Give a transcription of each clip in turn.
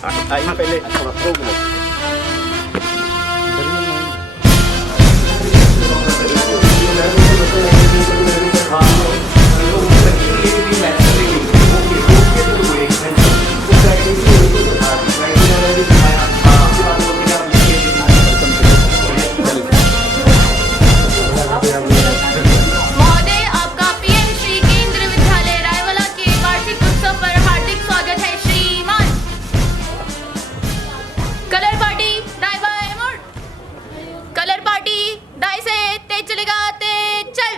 Aí pele थोड़ा fogo. महोदय, आपका पीएम श्री केंद्र विद्यालय रायवाला के वार्षिक उत्सव पर हार्दिक स्वागत है श्रीमान। कलर पार्टी दाई बाएं मुड़, कलर पार्टी दाई से तेज चलेगा, तेज चल।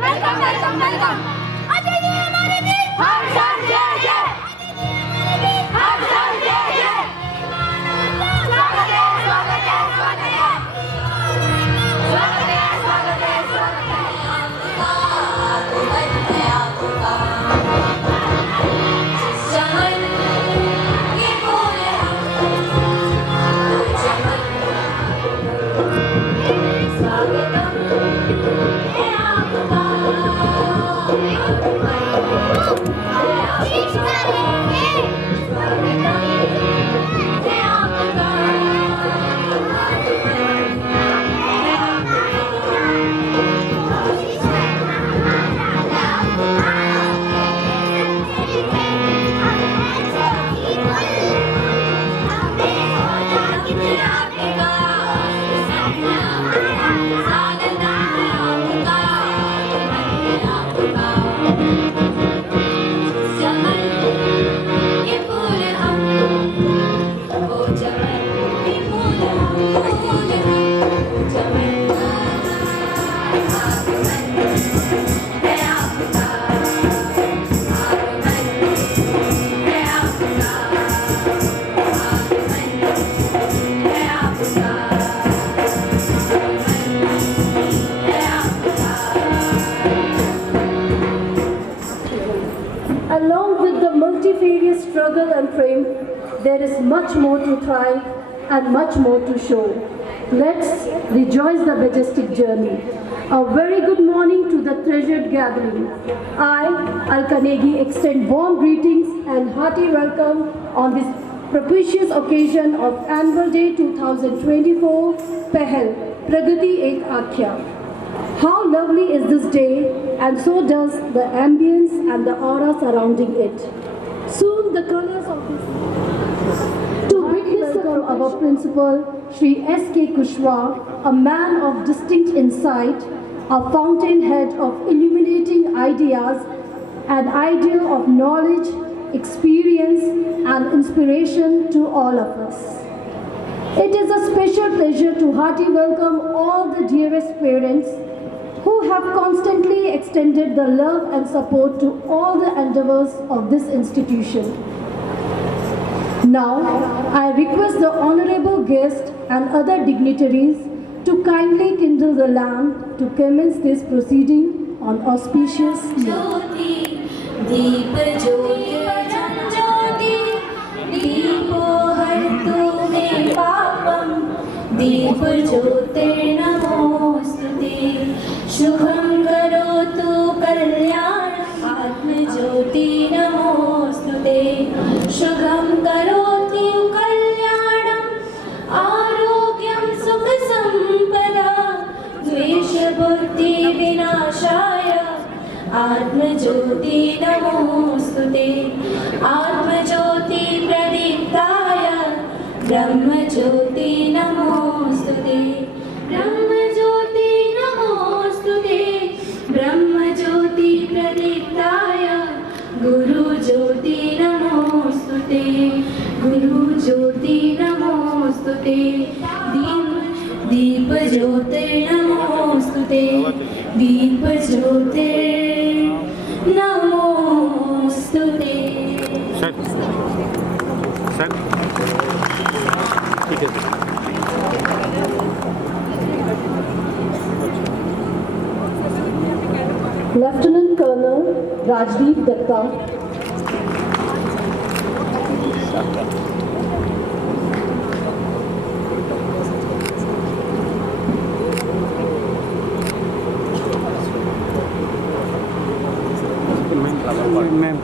Welcome welcome welcome. अतिथि हमारे बीच हर साल जय जय। हर साल जय जय। स्वागत है स्वागत है स्वागत है। स्वागत है स्वागत है स्वागत है। आपका चमन ये बोले चमन स्वागतम है आपका। Along with the multifarious struggle and frame, there is much more to thrive and much more to show. Let's rejoice the majestic journey. A very good morning to the treasured gathering. I, Al Kanegi, extend warm greetings and hearty welcome on this propitious occasion of Annual Day 2024, Pehel, Pragati Ek Akhya. How lovely is this day, and so does the ambience and the aura surrounding it. Soon the colors of this. To witness from our principal, Shri S.K. Kushwa, a man of distinct insight, a fountainhead of illuminating ideas, an ideal of knowledge, experience, and inspiration to all of us. It is a special pleasure to heartily welcome all the dearest parents who have constantly extended the love and support to all the endeavors of this institution. Now, I request the honorable guest and other dignitaries to kindly kindle the lamp to commence this proceeding on auspicious day. दीप ज्योतिर्जन ज्योति दीपो हरतु मे पापम दीप ज्योतिर्नमोस्तुते शुभं करोतु कल्याण आत्मज्योति नमोस्तुते शुभं करोति कल्याणं आरोग्यं सुख संपदा द्वेष बुद्धि विनाशाय आत्मज्योति नमोस्तुते आत्मज्योति प्रदीप्ताय ब्रह्मज्योति नमोस्तुते ब्रह्मज्योति नमोस्तुते ब्रह्मज्योति प्रदीप्ताय गुरुज्योति नमोस्तुते गुरुज्योति नमोस्तुते दीप ज्योतिर्नमोस्तुते दीप ज्योतिर्नमोस्तुते। ठीक है। Lieutenant Colonel Rajdeep Datta, ma'am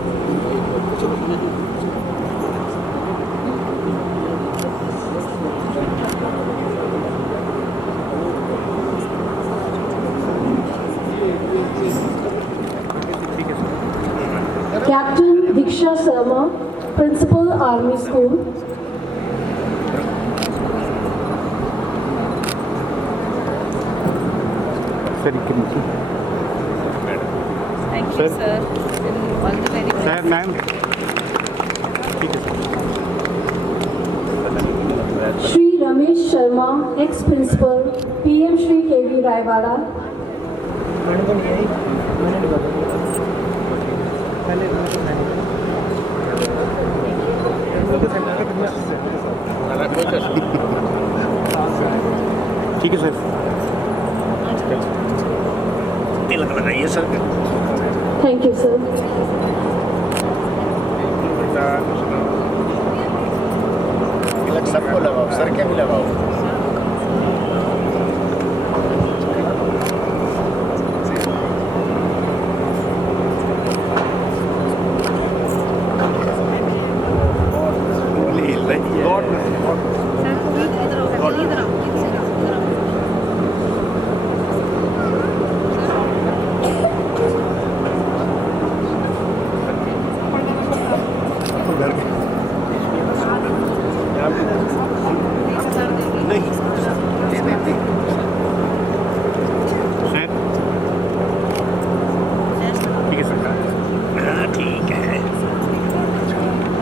Captain Diksha Sharma, Principal Army School. Sir Thank Sir. you, sir. And all the very best. Sir ma'am ठीक है sir Shri Ramesh Sharma, ex-principal, PM Shri KV Raiwala. ठीक है sir तिलक लगाइए sir Thank you, sir. तिलक सबको लगाओ sir के भी लगाओ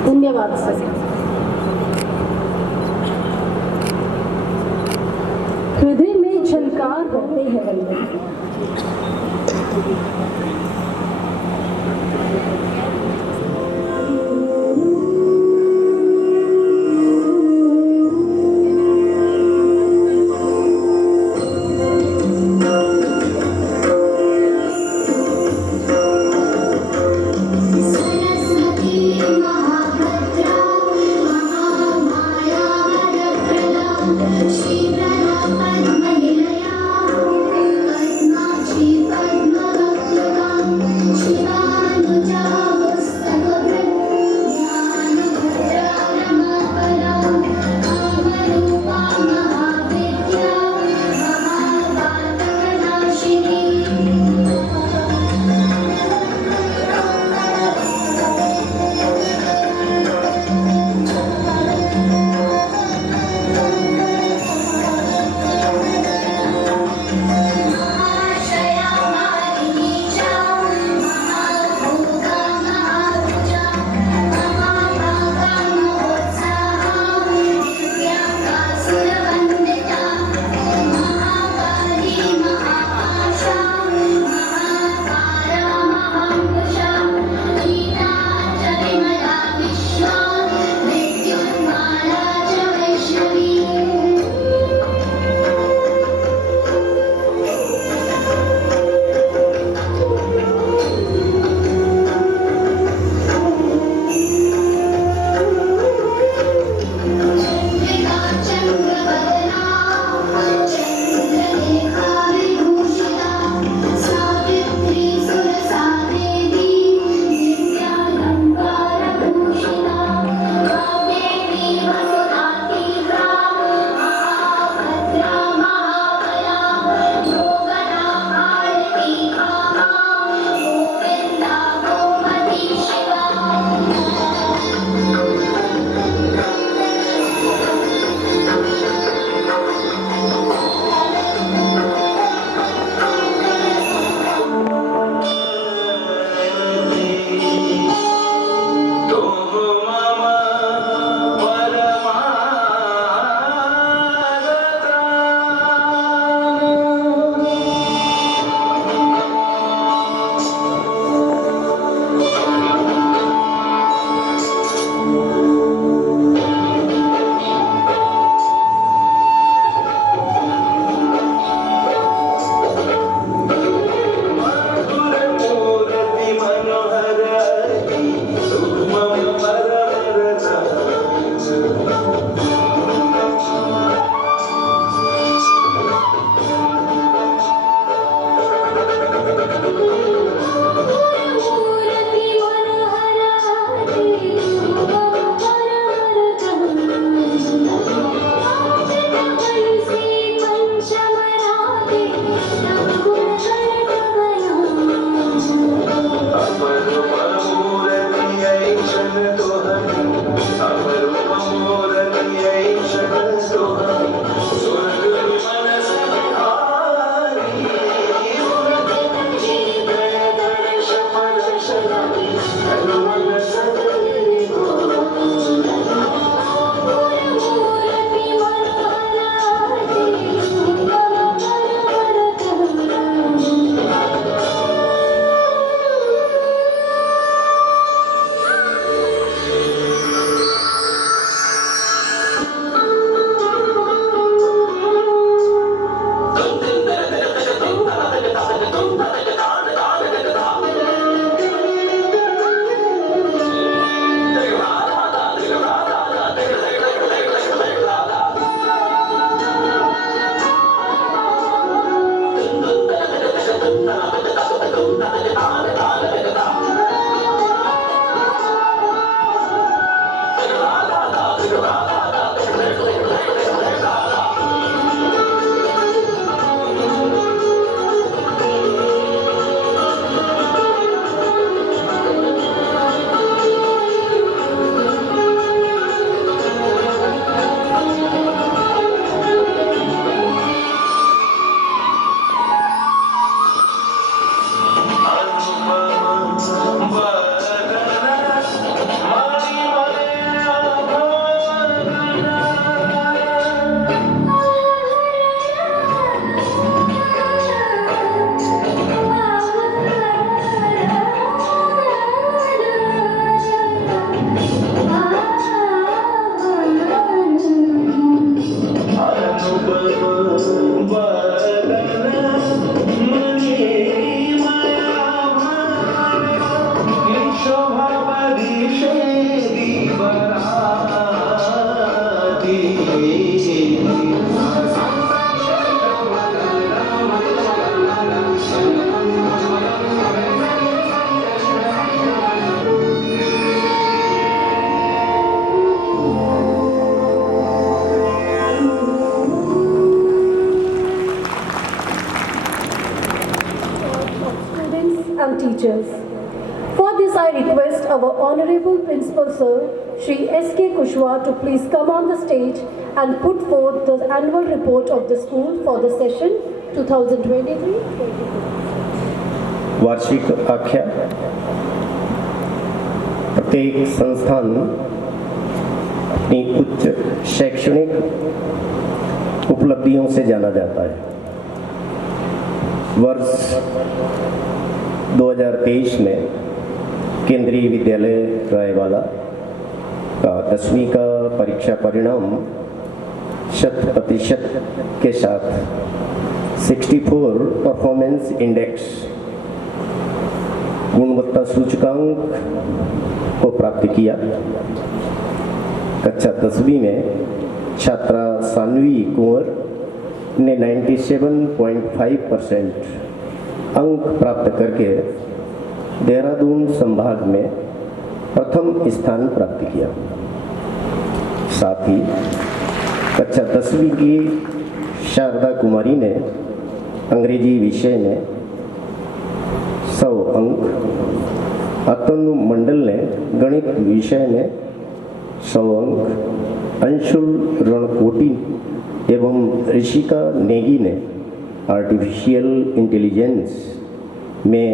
धन्यवाद सर। हृदय में झनकार रहते हैं वंदन। Shri and teachers. For this, I request our Honorable Principal Sir, Shri S.K. Kushwaha, to please come on the stage and put forth the annual report of the school for the session 2023. वार्षिक आख्या। प्रत्येक संस्थान अपनी उच्च शैक्षणिक उपलब्धियों से जाना जाता है। वर्ष 2023 में केंद्रीय विद्यालय रायवाला का 10वीं का परीक्षा परिणाम 100% के साथ 64 परफॉर्मेंस इंडेक्स गुणवत्ता सूचकांक को प्राप्त किया। कक्षा 10वीं में छात्रा सान्वी कुंवर ने 97.5% अंक प्राप्त करके देहरादून संभाग में प्रथम स्थान प्राप्त किया। साथ ही कक्षा 10वीं की शारदा कुमारी ने अंग्रेजी विषय में 100 अंक, अतनु मंडल ने गणित विषय में 100 अंक, अंशुल रणकोटी एवं ऋषिका नेगी ने आर्टिफिशियल इंटेलिजेंस में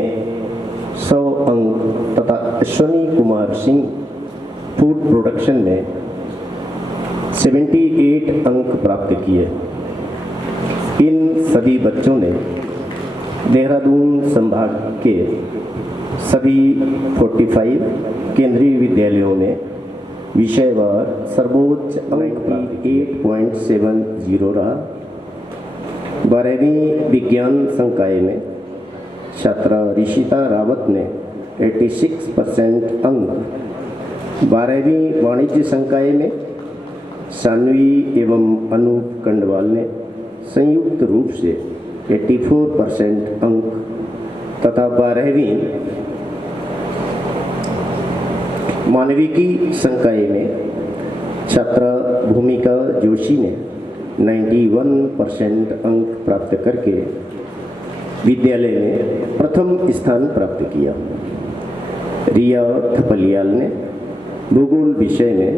100 अंक तथा अश्वनी कुमार सिंह फूड प्रोडक्शन में 78 अंक प्राप्त किए। इन सभी बच्चों ने देहरादून संभाग के सभी 45 केंद्रीय विद्यालयों में विषयवार सर्वोच्च अंक 8.70 रहा। 12वीं विज्ञान संकाय में छात्रा ऋषिता रावत ने 86% अंक, 12वीं वाणिज्य संकाय में सान्वी एवं अनूप कंडवाल ने संयुक्त रूप से 84% अंक तथा 12वीं मानविकी संकाय में छात्रा भूमिका जोशी ने 91% अंक प्राप्त करके विद्यालय में प्रथम स्थान प्राप्त किया। रिया थपलियाल ने भूगोल विषय में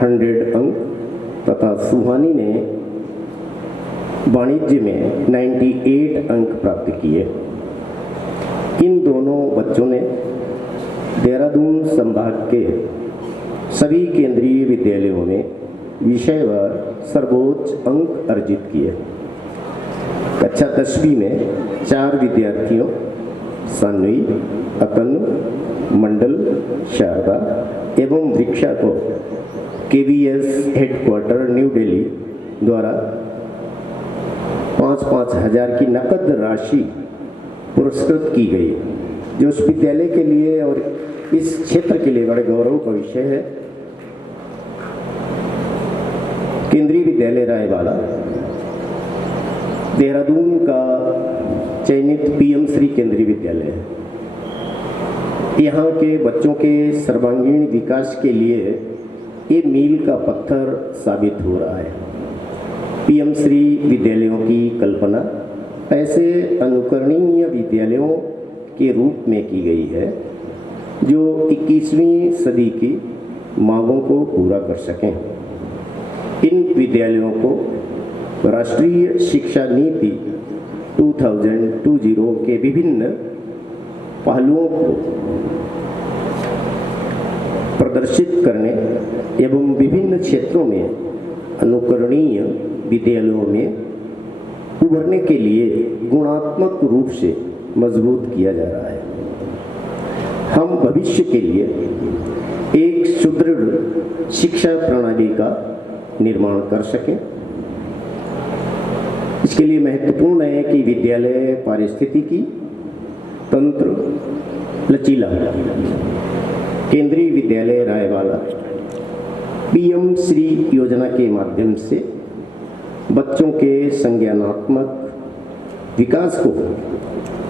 100 अंक तथा सुहानी ने वाणिज्य में 98 अंक प्राप्त किए। इन दोनों बच्चों ने देहरादून संभाग के सभी केंद्रीय विद्यालयों में विषयवार सर्वोच्च अंक अर्जित किए। कक्षा 10वीं में 4 विद्यार्थियों सान्वी, अतनु, मंडल, शारदा एवं वृक्षा को KVS हेडक्वार्टर न्यू दिल्ली द्वारा 5-5 हजार की नकद राशि पुरस्कृत की गई, जो उस विद्यालय के लिए और इस क्षेत्र के लिए बड़े गौरव का विषय है। केंद्रीय विद्यालय रायवाला देहरादून का चयनित PM श्री केंद्रीय विद्यालय है। यहाँ के बच्चों के सर्वांगीण विकास के लिए ये मील का पत्थर साबित हो रहा है। PM श्री विद्यालयों की कल्पना ऐसे अनुकरणीय विद्यालयों के रूप में की गई है जो 21वीं सदी की मांगों को पूरा कर सकें। इन विद्यालयों को राष्ट्रीय शिक्षा नीति 2020 के विभिन्न पहलुओं को प्रदर्शित करने एवं विभिन्न क्षेत्रों में अनुकरणीय विद्यालयों में उभरने के लिए गुणात्मक रूप से मजबूत किया जा रहा है। हम भविष्य के लिए एक सुदृढ़ शिक्षा प्रणाली का निर्माण कर सकें। इसके लिए महत्वपूर्ण है कि विद्यालय पारिस्थितिकी तंत्र लचीला है। केंद्रीय विद्यालय रायवाला PM श्री योजना के माध्यम से बच्चों के संज्ञानात्मक विकास को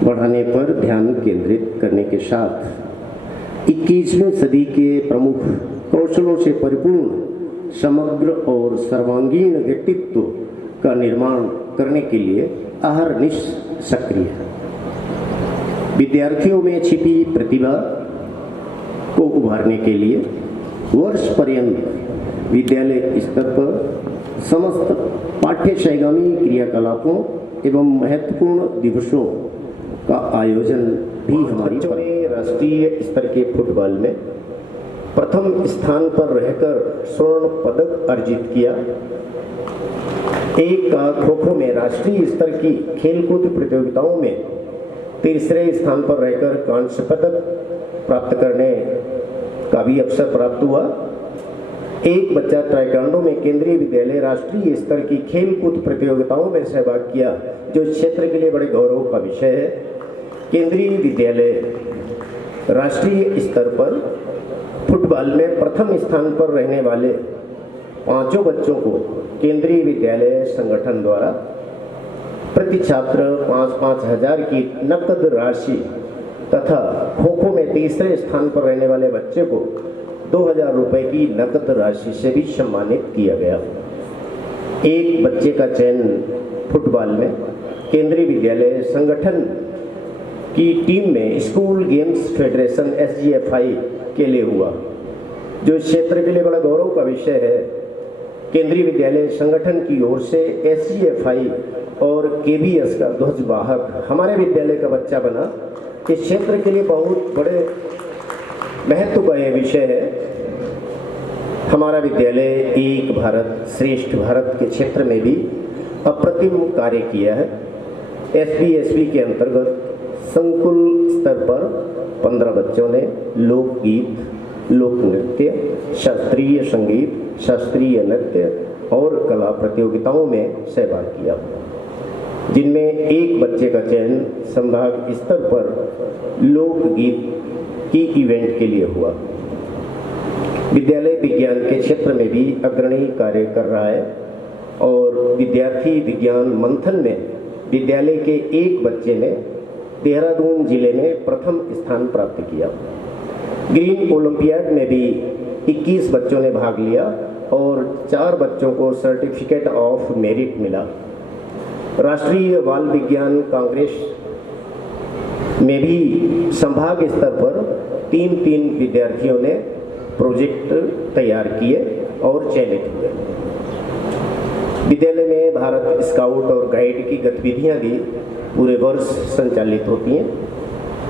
बढ़ाने पर ध्यान केंद्रित करने के साथ 21वीं सदी के प्रमुख कौशलों से परिपूर्ण समग्र और सर्वांगीण व्यक्तित्व का निर्माण करने के लिए अहर्निश सक्रिय है। विद्यार्थियों में छिपी प्रतिभा को उभारने के लिए वर्ष पर्यंत विद्यालय स्तर पर समस्त पाठ्यशैगामी क्रियाकलापों एवं महत्वपूर्ण दिवसों का आयोजन भी हमारी बच्चों ने राष्ट्रीय स्तर के फुटबॉल में प्रथम स्थान पर रहकर स्वर्ण पदक अर्जित किया। एक का खो-खो में राष्ट्रीय स्तर की खेलकूद प्रतियोगिताओं में तीसरे स्थान पर रहकर कांस्य पदक प्राप्त करने का भी अवसर प्राप्त हुआ। एक बच्चा ताइक्वांडो में केंद्रीय विद्यालय राष्ट्रीय स्तर की खेलकूद प्रतियोगिताओं में सहभाग किया, जो क्षेत्र के लिए बड़े गौरव का विषय है। केंद्रीय विद्यालय राष्ट्रीय स्तर पर फुटबॉल में प्रथम स्थान पर रहने वाले 5 बच्चों को केंद्रीय विद्यालय संगठन द्वारा प्रति छात्र 5-5 हजार की नकद राशि तथा खो-खो में तीसरे स्थान पर रहने वाले बच्चे को 2000 रुपये की नकद राशि से भी सम्मानित किया गया। एक बच्चे का चयन फुटबॉल में केंद्रीय विद्यालय संगठन की टीम में स्कूल गेम्स फेडरेशन SGFI के लिए हुआ, जो क्षेत्र के लिए बड़ा गौरव का विषय है। केंद्रीय विद्यालय संगठन की ओर से SGFI और KBS का ध्वजवाहक हमारे विद्यालय का बच्चा बना। इस क्षेत्र के लिए बहुत बड़े महत्व का यह विषय है। हमारा विद्यालय एक भारत श्रेष्ठ भारत के क्षेत्र में भी अप्रतिम कार्य किया है। SBSV के अंतर्गत संकुल स्तर पर 15 बच्चों ने लोकगीत, लोक नृत्य, शास्त्रीय संगीत, शास्त्रीय नृत्य और कला प्रतियोगिताओं में सहभाग किया, जिनमें एक बच्चे का चयन संभाग स्तर पर लोकगीत की इवेंट के लिए हुआ। विद्यालय विज्ञान के क्षेत्र में भी अग्रणी कार्य कर रहा है और विद्यार्थी विज्ञान मंथन में विद्यालय के एक बच्चे ने देहरादून जिले में प्रथम स्थान प्राप्त किया। ग्रीन ओलंपियाड में भी 21 बच्चों ने भाग लिया और 4 बच्चों को सर्टिफिकेट ऑफ मेरिट मिला। राष्ट्रीय बाल विज्ञान कांग्रेस में भी संभाग स्तर पर 3 विद्यार्थियों ने प्रोजेक्ट तैयार किए और चयनित हुए। विद्यालय में भारत स्काउट और गाइड की गतिविधियां भी पूरे वर्ष संचालित होती हैं।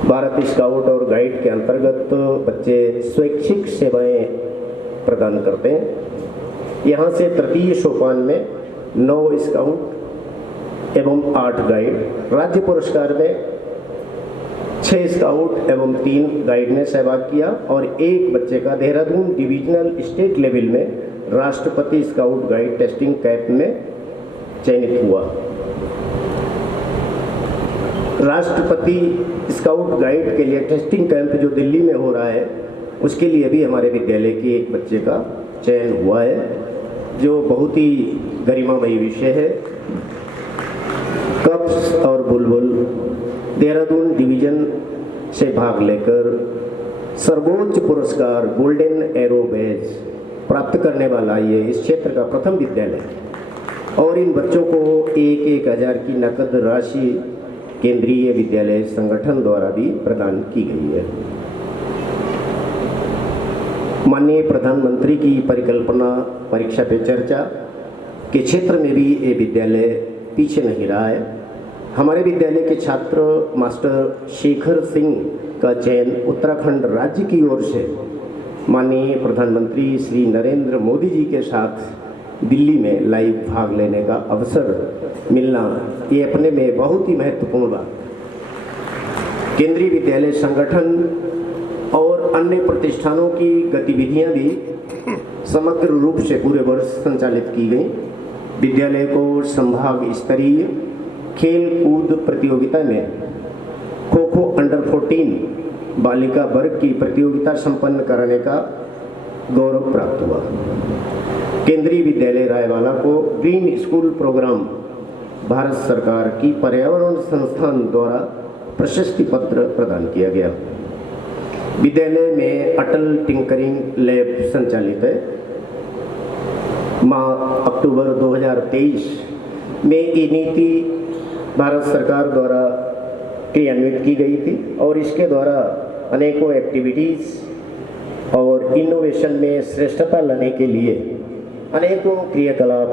भारत स्काउट और गाइड के अंतर्गत बच्चे स्वैच्छिक सेवाएं प्रदान करते हैं। यहाँ से तृतीय सोपान में 9 स्काउट एवं 8 गाइड, राज्य पुरस्कार में 6 स्काउट एवं 3 गाइड ने सहभाग किया और एक बच्चे का देहरादून डिविजनल स्टेट लेवल में राष्ट्रपति स्काउट गाइड टेस्टिंग कैंप में चयनित हुआ। राष्ट्रपति स्काउट गाइड के लिए टेस्टिंग कैंप जो दिल्ली में हो रहा है, उसके लिए भी हमारे विद्यालय के एक बच्चे का चयन हुआ है, जो बहुत ही गरिमामयी विषय है। कप्स और बुलबुल देहरादून डिवीजन से भाग लेकर सर्वोच्च पुरस्कार गोल्डन एरो बैज प्राप्त करने वाला ये इस क्षेत्र का प्रथम विद्यालय है और इन बच्चों को 1-1 हजार की नकद राशि केंद्रीय विद्यालय संगठन द्वारा भी प्रदान की गई है। माननीय प्रधानमंत्री की परिकल्पना परीक्षा पे चर्चा के क्षेत्र में भी ये विद्यालय पीछे नहीं रहा है। हमारे विद्यालय के छात्र मास्टर शेखर सिंह का चयन उत्तराखंड राज्य की ओर से माननीय प्रधानमंत्री श्री नरेंद्र मोदी जी के साथ दिल्ली में लाइव भाग लेने का अवसर मिलना, ये अपने में बहुत ही महत्वपूर्ण बात है। केंद्रीय विद्यालय संगठन और अन्य प्रतिष्ठानों की गतिविधियां भी समग्र रूप से पूरे वर्ष संचालित की गई। विद्यालय को संभाग स्तरीय खेल कूद प्रतियोगिता में खो-खो अंडर 14 बालिका वर्ग की प्रतियोगिता संपन्न कराने का गौरव प्राप्त हुआ। केंद्रीय विद्यालय रायवाला को ग्रीन स्कूल प्रोग्राम भारत सरकार की पर्यावरण संस्थान द्वारा प्रशस्ति पत्र प्रदान किया गया। विद्यालय में अटल टिंकरिंग लैब संचालित है। माह अक्टूबर 2023 में ये नीति भारत सरकार द्वारा क्रियान्वित की गई थी और इसके द्वारा अनेकों एक्टिविटीज़ और इनोवेशन में श्रेष्ठता लाने के लिए अनेकों क्रियाकलाप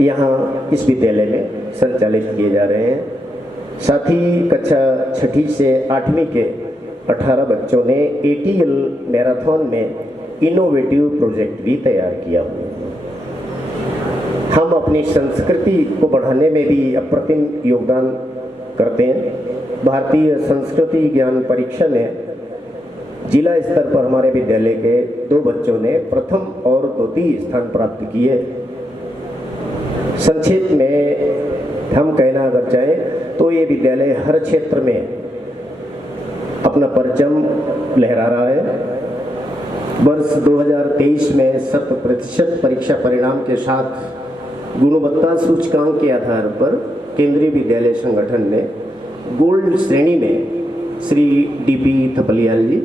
यहाँ इस विद्यालय में संचालित किए जा रहे हैं। साथ ही कक्षा 6ठी से 8वीं के 18 बच्चों ने ATL मैराथन में इनोवेटिव प्रोजेक्ट भी तैयार किया। हम अपनी संस्कृति को बढ़ाने में भी अप्रतिम योगदान करते हैं। भारतीय संस्कृति ज्ञान परीक्षा में जिला स्तर पर हमारे विद्यालय के 2 बच्चों ने प्रथम और द्वितीय स्थान प्राप्त किए। संक्षेप में हम कहना अगर चाहें तो ये विद्यालय हर क्षेत्र में अपना परचम लहरा रहा है। वर्ष 2023 में 100% परीक्षा परिणाम के साथ गुणवत्ता सूचकांक के आधार पर केंद्रीय विद्यालय संगठन ने गोल्ड श्रेणी में श्री DP थपलियाल जी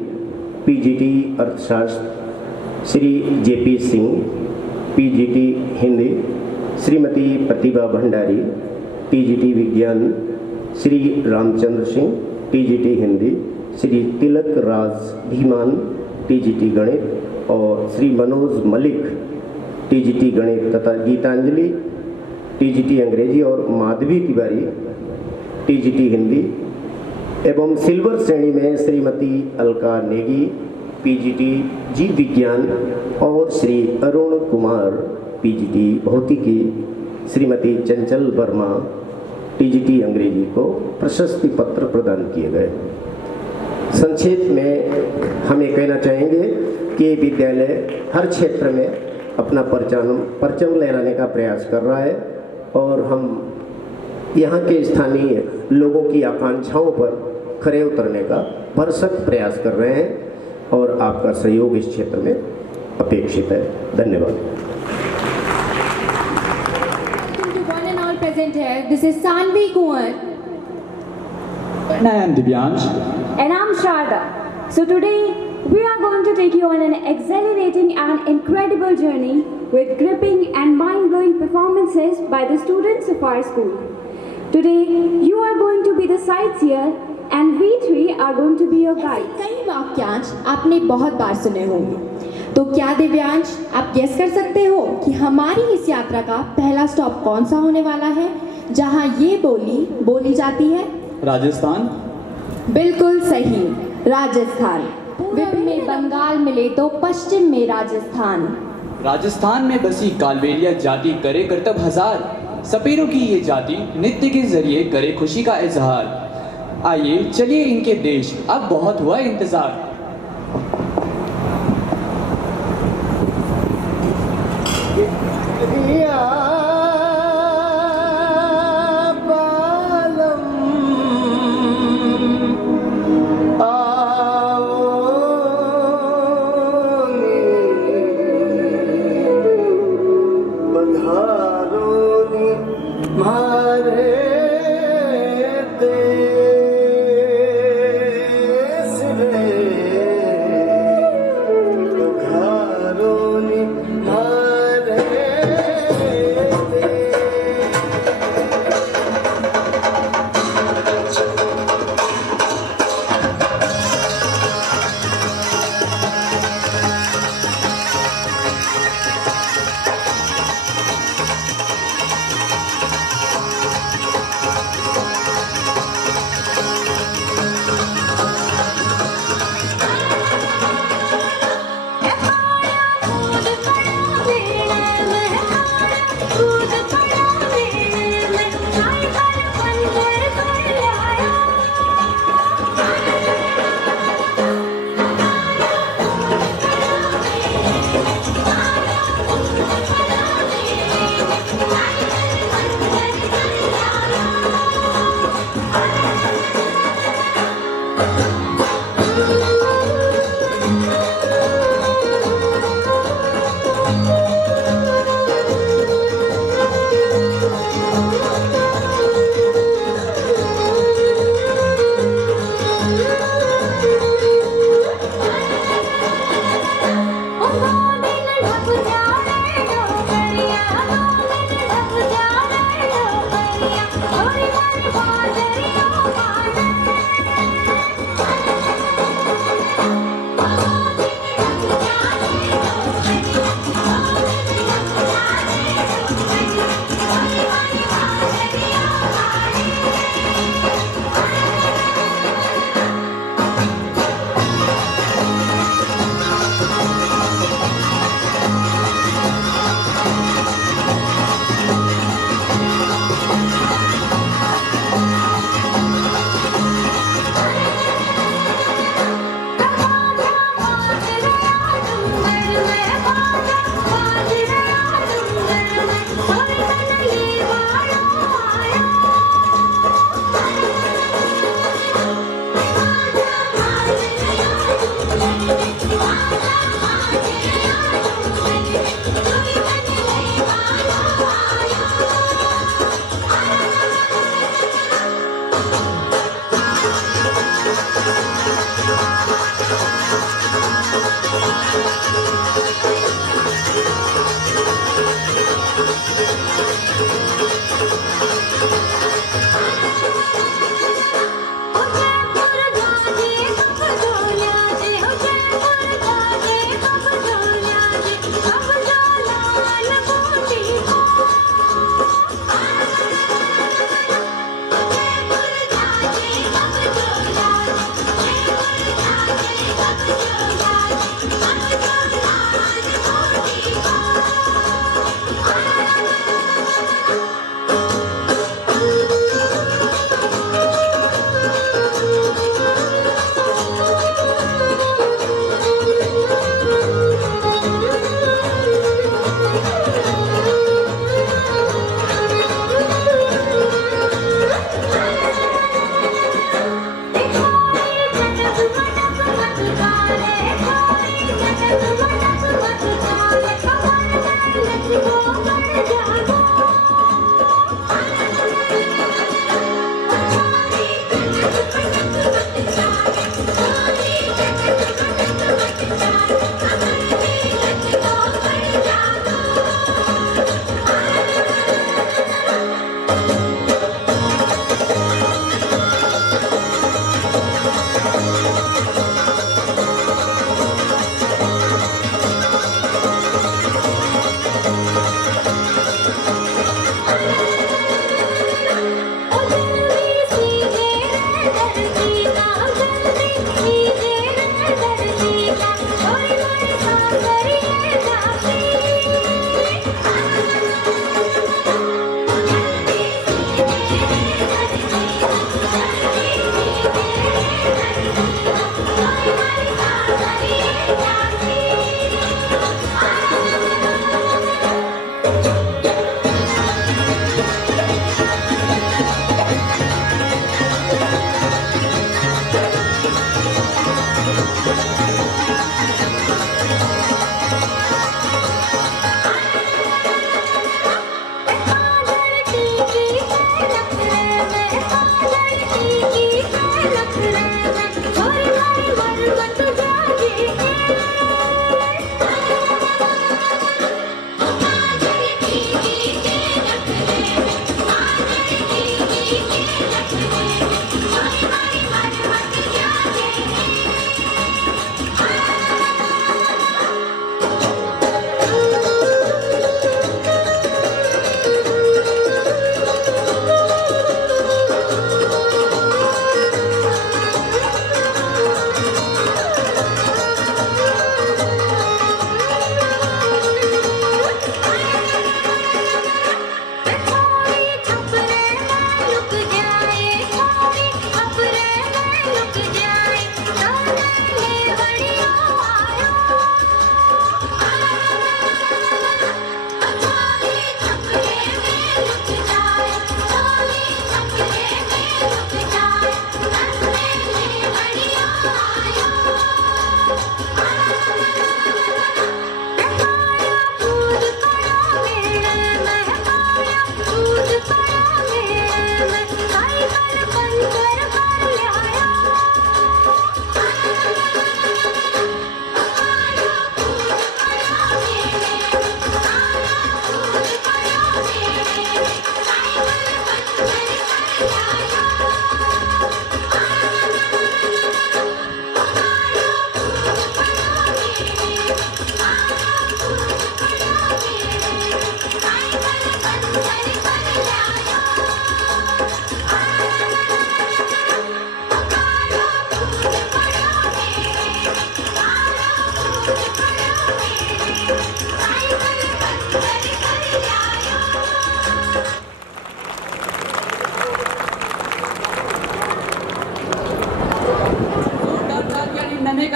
PGT अर्थशास्त्र, श्री JP सिंह PGT हिंदी, श्रीमती प्रतिभा भंडारी PGT विज्ञान, श्री रामचंद्र सिंह PGT हिंदी, श्री तिलक राज धीमान PGT गणित और श्री मनोज मलिक TGT गणित तथा गीतांजलि TGT अंग्रेजी और माधवी तिवारी TGT हिंदी एवं सिल्वर श्रेणी में श्रीमती अलका नेगी PGT जीव विज्ञान और श्री अरुण कुमार PGT भौतिकी, श्रीमती चंचल वर्मा TGT अंग्रेजी को प्रशस्ति पत्र प्रदान किए गए। संक्षेप में हम ये कहना चाहेंगे कि विद्यालय हर क्षेत्र में अपना परचम लहराने का प्रयास कर रहा है और हम यहाँ के स्थानीय लोगों की आकांक्षाओं पर खरे उतरने का भरसक प्रयास कर रहे हैं और आपका सहयोग इस क्षेत्र में अपेक्षित है। धन्यवाद। To one and all present here, this is Sanvi Kuwar. And I am Divyansh. And I'm Sharda. So today we are going to take you on an exhilarating and incredible journey with gripping and mind-blowing performances by the students of our school. Today you are going to be the sightseer and we three are going to be your guides. कई वाक्यांश आपने बहुत बार सुने होंगे, तो क्या दिव्यांश आप guess कर सकते हो कि हमारी इस यात्रा का पहला स्टॉप कौन सा होने वाला है जहां ये बोली बोली जाती है? राजस्थान। बिल्कुल सही, राजस्थान। पूर्व में बंगाल मिले तो पश्चिम में राजस्थान। राजस्थान में बसी कालबेलिया जाति करे करतब हजार, सपेरों की ये जाति नृत्य के जरिए करे खुशी का इजहार। आइए चलिए इनके देश, अब बहुत हुआ इंतजार।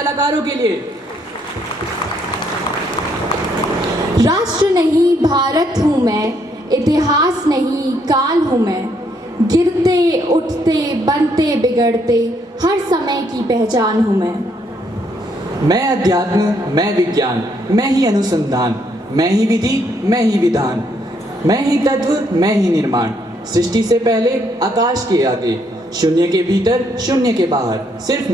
कलाकारों के लिए। राष्ट्र नहीं भारत हूँ मैं, इतिहास नहीं काल हूँ मैं, गिरते उठते बनते बिगड़ते हर समय की पहचान हूँ मैं अध्यात्म, मैं विज्ञान, मैं ही अनुसंधान, मैं ही विधि, मैं ही विधान, मैं ही तत्व, मैं ही निर्माण, सृष्टि से पहले आकाश के आगे, शून्य के भीतर शून्य के बाहर, सिर्फ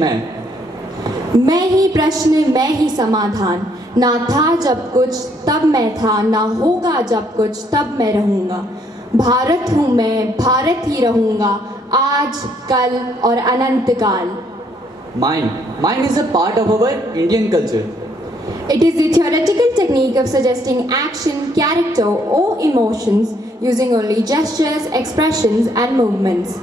मैं ही प्रश्न, मैं ही समाधान, ना था जब कुछ तब मैं था, ना होगा जब कुछ तब मैं रहूँगा, भारत हूँ मैं, भारत ही रहूँगा, आज कल और अनंत काल। Mind is a part of our Indian culture. It is the theoretical technique of suggesting action, character or emotions using only gestures, expressions and movements.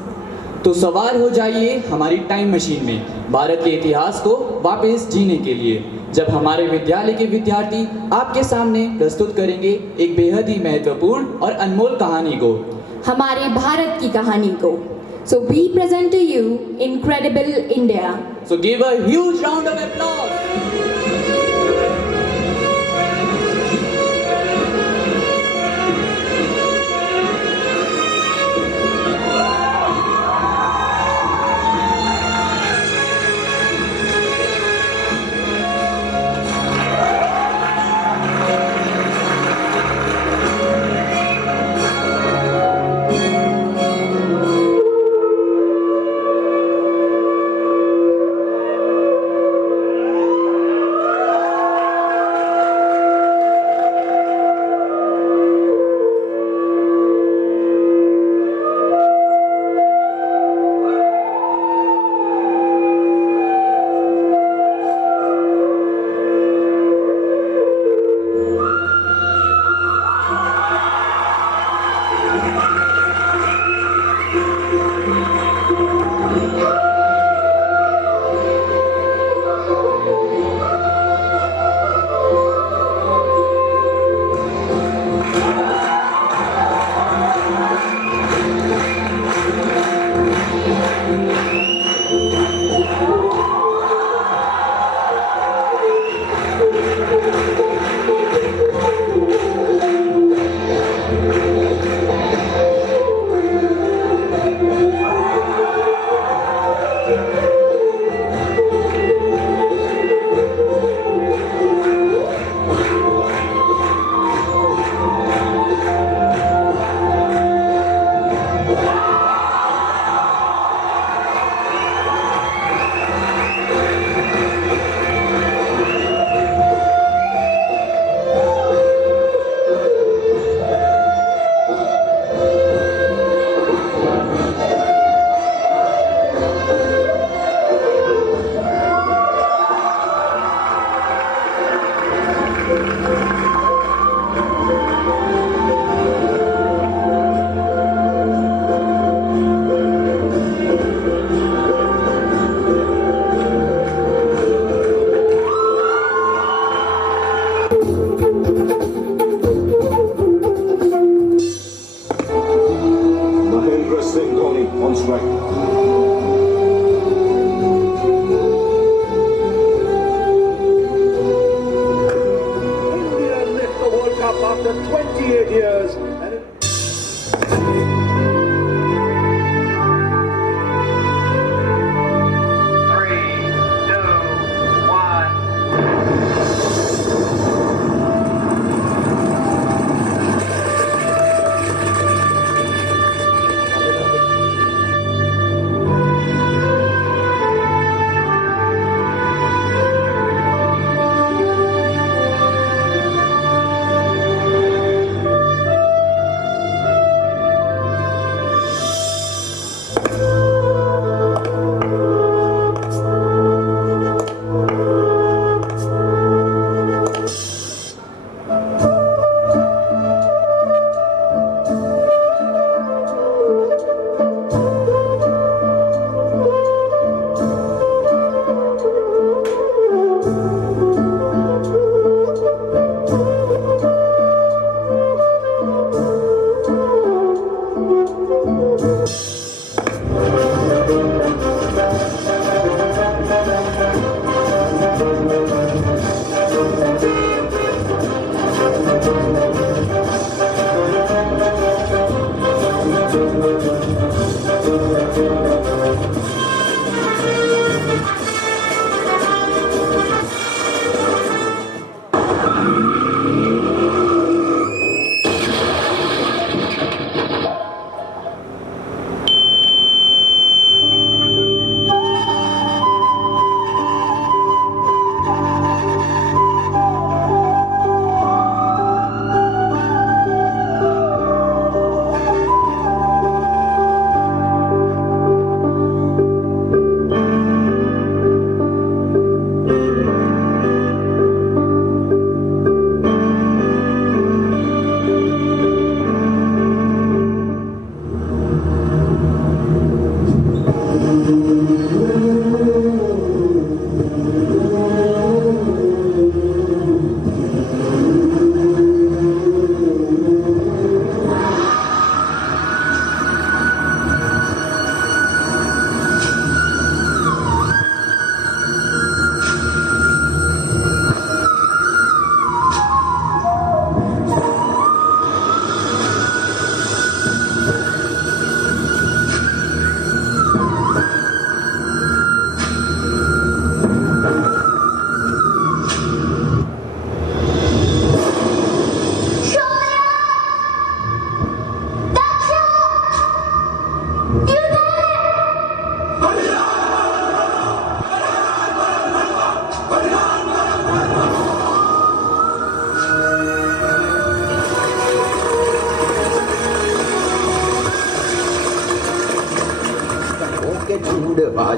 तो सवार हो जाइए हमारी टाइम मशीन में भारत के इतिहास को वापस जीने के लिए, जब हमारे विद्यालय के विद्यार्थी आपके सामने प्रस्तुत करेंगे एक बेहद ही महत्वपूर्ण और अनमोल कहानी को, हमारे भारत की कहानी को। So we present to you Incredible India. So give a huge round of applause.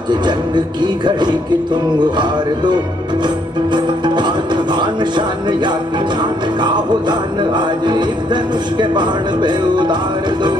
आज जंग की घड़ी की तुम गुहार दो, आन शान या की जान का हो दान, आज एक धनुष के बाण पे उतार दो।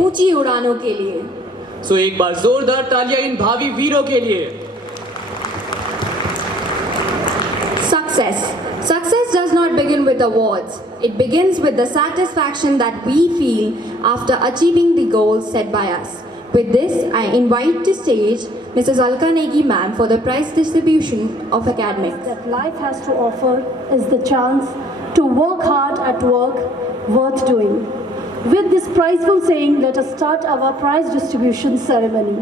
ऊंची उड़ानों के लिए। सो एक बार जोरदार तालियां इन भावी वीरों के लिए। Success does not begin with awards. It begins with the satisfaction that we feel after achieving the goals set by us. With this, I invite to stage Mrs. Alka Negi ma'am for the prize distribution of academics. That life has to offer is the chance to work hard at work worth doing. With this prizeful saying, let us start our prize distribution ceremony.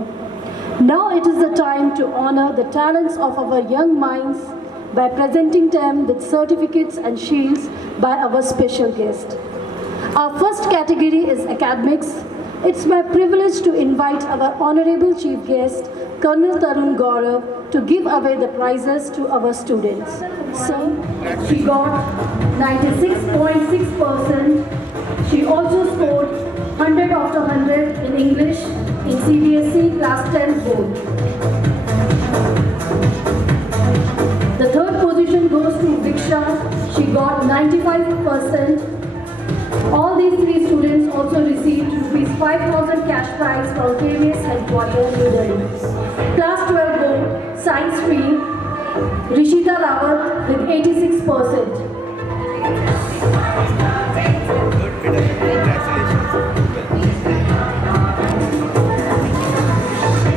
Now it is the time to honor the talents of our young minds by presenting them with certificates and shields by our special guest. Our first category is academics. It's my privilege to invite our honorable chief guest, Colonel Tarun Gaurav, to give away the prizes to our students. So, she got 96.6%. She also scored 100 out of 100 in English in CBSE Class 10 board. The third position goes to Viksha. She got 95%. All these three students also received ₹5,000 cash prize from KVS headquarters, New Delhi. Class 12 board, Science stream, Rishita Rawat with 86%.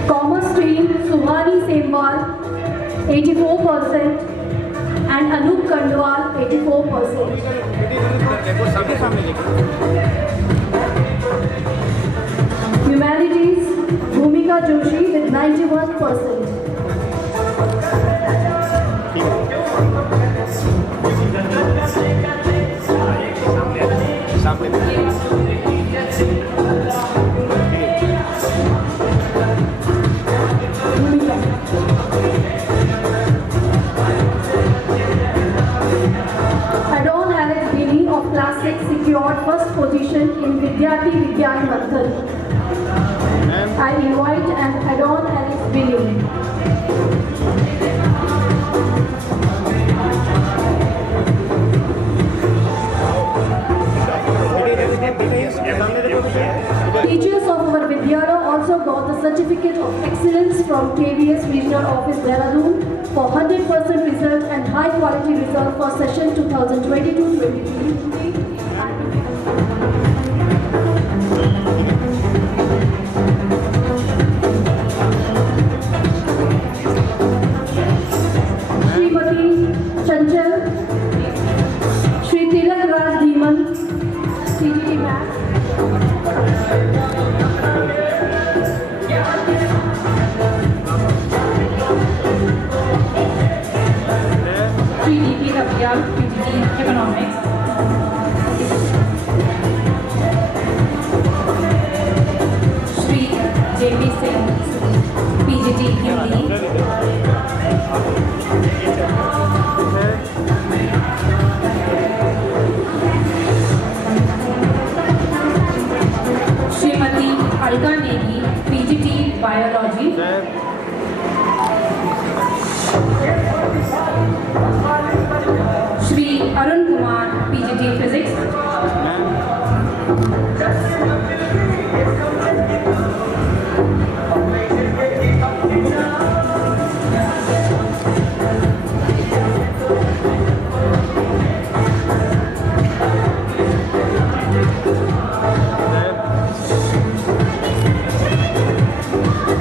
Commerce stream, Suhani Sembal, 84%, and Anup Kandwal, 84%. Humanities, Bhumika Joshi with 91%. Adon Alex Billy of Class 6 secured first position in Vidyarthi Vigyan Manthan. I invite and Adon Alex Billy. Teachers of our Vidyalaya also got the certificate of excellence from KVS Regional Office Dehradun for 100% result and high quality result for session 2022-23. Srimati Chanchal, Shri Tilak Raj Dhiman, CGT Maths. Sri D.P. Ravial, PGD Economics.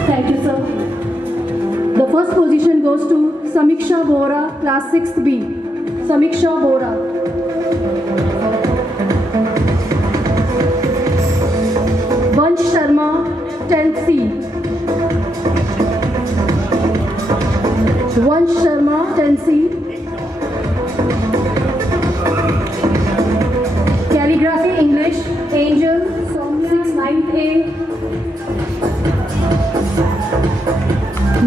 Thank you, sir. The first position goes to Samiksha Bora, class 6B. Samiksha Bora. Vansh Sharma, 10th C. Vansh Sharma, 10th C. Calligraphy English, Angel, 6 9th A.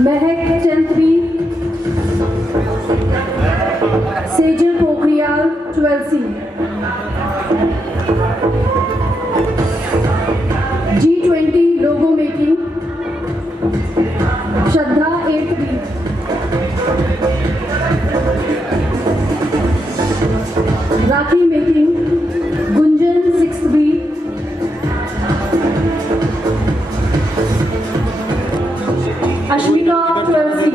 Mehak, 10th B. Sejal Pokhriyal, 12th C. G20 logo making, Shraddha, 8th B. Rakhi making, Gunjan, 6th B. Ashmika, 12th C.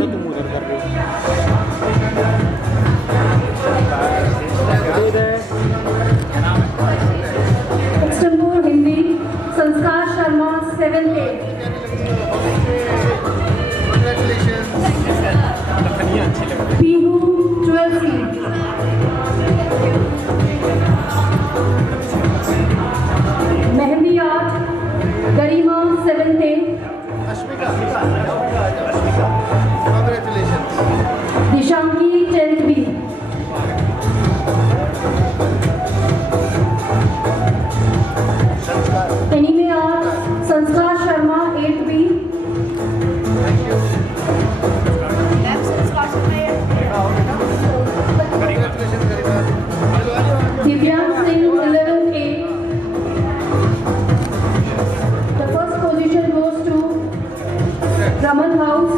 Extempore Hindi, Sanskar Sharma, 7th A. Pihu, 12th C. Mehndi Art, Garima, 7th A. Congratulations. Dishanki, 10th B. Anime Art, Sanskar Sharma, 8th B. Congratulations, Garima. Divyang Singh, 11th A. The first position goes to Raman House.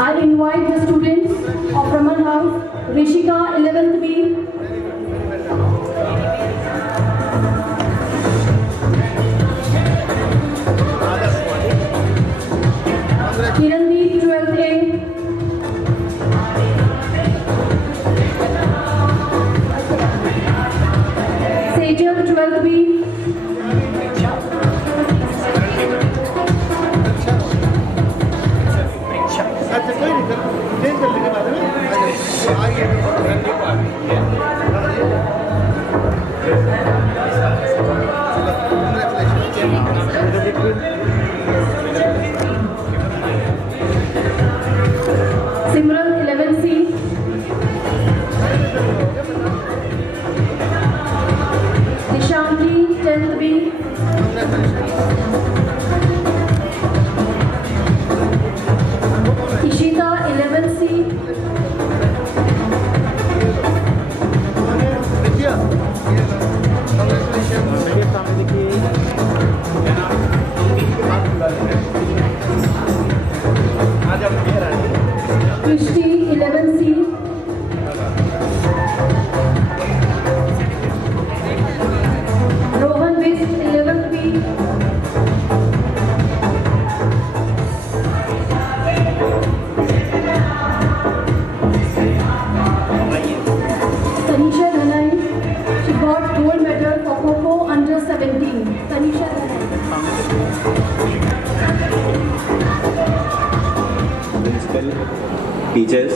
I invite the students of Raman House, Rishika, 11th B. Kirandeep, 12th A. Sejal, 12th B. अच्छा कोई नहीं change कर लेंगे बाद में आगे रणदीप आ Simran, 11th C. Dishanki, 10th B. Ishita, 11th C. विद्या congratulations. आज हम ये रहे Krishti, 11th C. Rohan West, 11th B. Tanisha Dhanai, she got gold medal for Kho-Kho under 17. Tanisha Dhanai. Principal, teachers,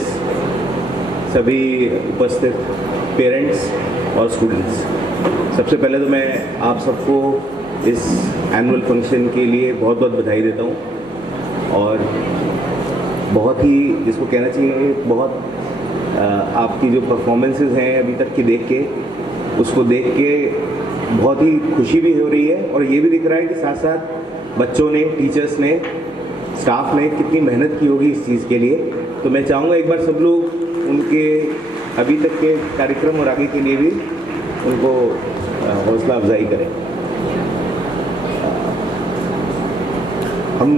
सभी उपस्थित पेरेंट्स और students, सबसे पहले तो मैं आप सबको इस एनुअल फंक्शन के लिए बहुत बहुत बधाई देता हूँ और बहुत ही जिसको कहना चाहिए बहुत आपकी जो परफॉर्मेंसेस हैं अभी तक की देख के उसको देख के बहुत ही खुशी भी हो रही है और ये भी दिख रहा है कि साथ साथ बच्चों ने, टीचर्स ने, स्टाफ ने कितनी मेहनत की होगी इस चीज़ के लिए। तो मैं चाहूँगा एक बार सब लोग उनके अभी तक के कार्यक्रम और आगे के लिए भी उनको हौसला अफजाई करें। हम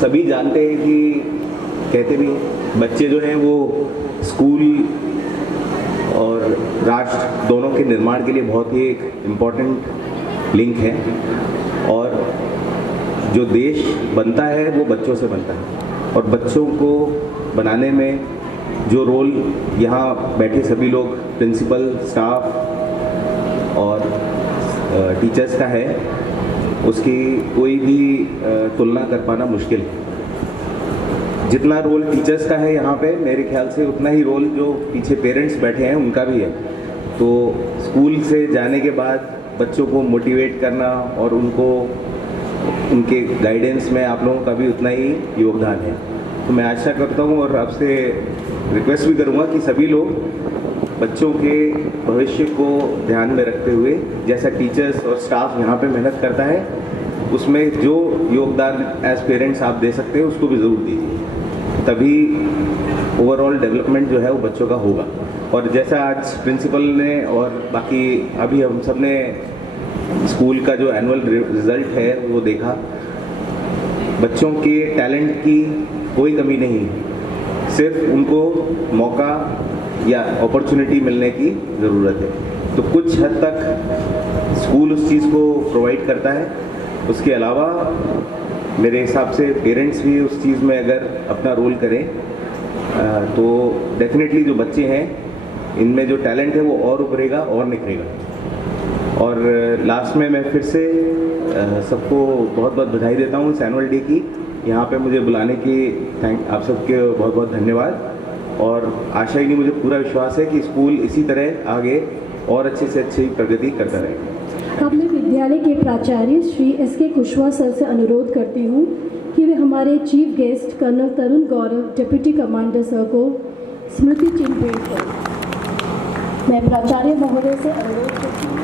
सभी जानते हैं कि कहते भी बच्चे जो हैं वो स्कूल और राष्ट्र दोनों के निर्माण के लिए बहुत ही एक इम्पॉर्टेंट लिंक है। और जो देश बनता है वो बच्चों से बनता है, और बच्चों को बनाने में जो रोल यहाँ बैठे सभी लोग, प्रिंसिपल, स्टाफ और टीचर्स का है, उसकी कोई भी तुलना कर पाना मुश्किल है। जितना रोल टीचर्स का है यहाँ पे, मेरे ख्याल से उतना ही रोल जो पीछे पेरेंट्स बैठे हैं उनका भी है। तो स्कूल से जाने के बाद बच्चों को मोटिवेट करना और उनको उनके गाइडेंस में आप लोगों का भी उतना ही योगदान है। तो मैं आशा करता हूँ और आपसे रिक्वेस्ट भी करूँगा कि सभी लोग बच्चों के भविष्य को ध्यान में रखते हुए, जैसा टीचर्स और स्टाफ यहाँ पे मेहनत करता है, उसमें जो योगदान एज पेरेंट्स आप दे सकते हैं उसको भी ज़रूर दीजिए, तभी ओवरऑल डेवलपमेंट जो है वो बच्चों का होगा। और जैसा आज प्रिंसिपल ने और बाकी अभी हम सब ने स्कूल का जो एनुअल रिज़ल्ट है वो देखा, बच्चों के टैलेंट की कोई कमी नहीं है, सिर्फ उनको मौका या अपॉर्चुनिटी मिलने की ज़रूरत है। तो कुछ हद तक स्कूल उस चीज़ को प्रोवाइड करता है, उसके अलावा मेरे हिसाब से पेरेंट्स भी उस चीज़ में अगर अपना रोल करें तो डेफिनेटली जो बच्चे हैं इनमें जो टैलेंट है वो और उभरेगा और निखरेगा। और लास्ट में मैं फिर से सबको बहुत बहुत बधाई देता हूँ इस एनुअल डे की। यहाँ पे मुझे बुलाने की आप सबके बहुत बहुत धन्यवाद। और आशा ही नहीं, मुझे पूरा विश्वास है कि स्कूल इसी तरह आगे और अच्छे से अच्छी प्रगति करता रहेगा। अब मैं विद्यालय के प्राचार्य श्री एस.के. कुशवाहा सर से अनुरोध करती हूँ कि वे हमारे चीफ गेस्ट कर्नल तरुण गौरव, डिप्टी कमांडर सर को स्मृति चिन्ह भेंट करें। मैं प्राचार्य महोदय से अनुरोध करती हूँ।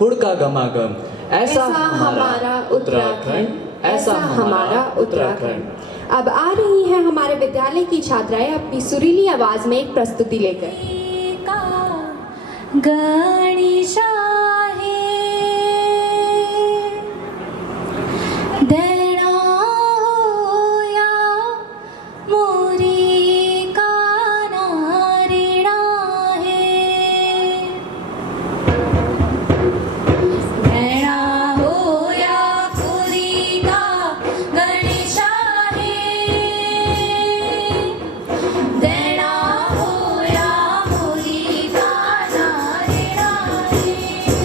हुड़का गमागम, ऐसा हमारा उत्तराखंड, ऐसा हमारा उत्तराखंड। अब आ रही है हमारे विद्यालय की छात्राएं अपनी सुरीली आवाज में एक प्रस्तुति लेकर। गणेशा है देना हो या मोरी का नारिणा है, देना हो या पूरी का गणेशा है, देना हो या पूरी का नारिणा है।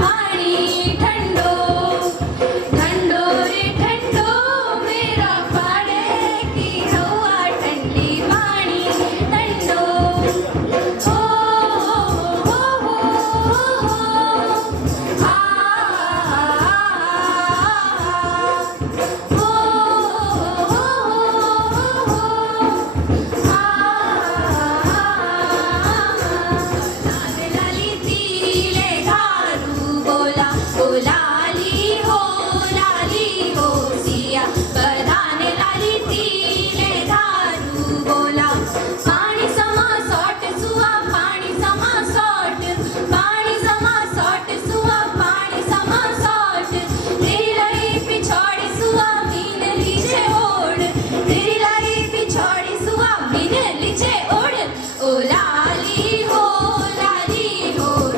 पाणी ठंडो ठंडो रे ठंडो मेरा पाड़े की हवा ठंडी पाणी ठंडो हो लाली तिले धारू बोला लाली हो सिया बधान लाली तिले धारू बोला पाणी समा सॉट सुआ पाणी समा सॉट पाणी समा सॉट सुआ पाणी समा सॉट तेरी लड़ी पिछोड़ी सुआ मीन लीचे ओढ़ तेरी लड़ी पिछोड़ी सुआ मीन लीचे ओढ़ ओ लाली हो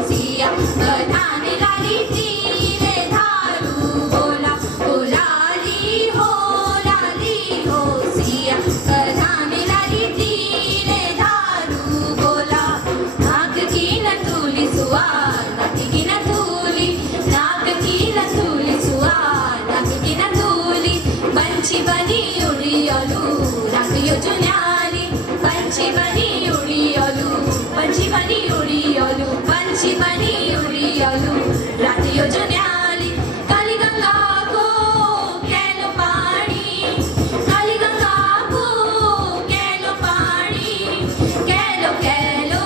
सिया बधान लाली तिले धारू बोला ओ लाली हो सिया बधान लाली तिले धारू बोला नाक की न तूली सुआ नाक की न तूली नाक की न तूली सुआ नाक की न तूली पंछी बनी उड़ी ओलू रंग यो जुन्याली पंछी बनी उड़ी ओलू पंछी बनी उड़ी ओलू पंछी बनी उड़ी ओलू रात यो जुन्याली काली गंगा को कैलो पानी काली गंगा को कैलो पानी कैलो कैलो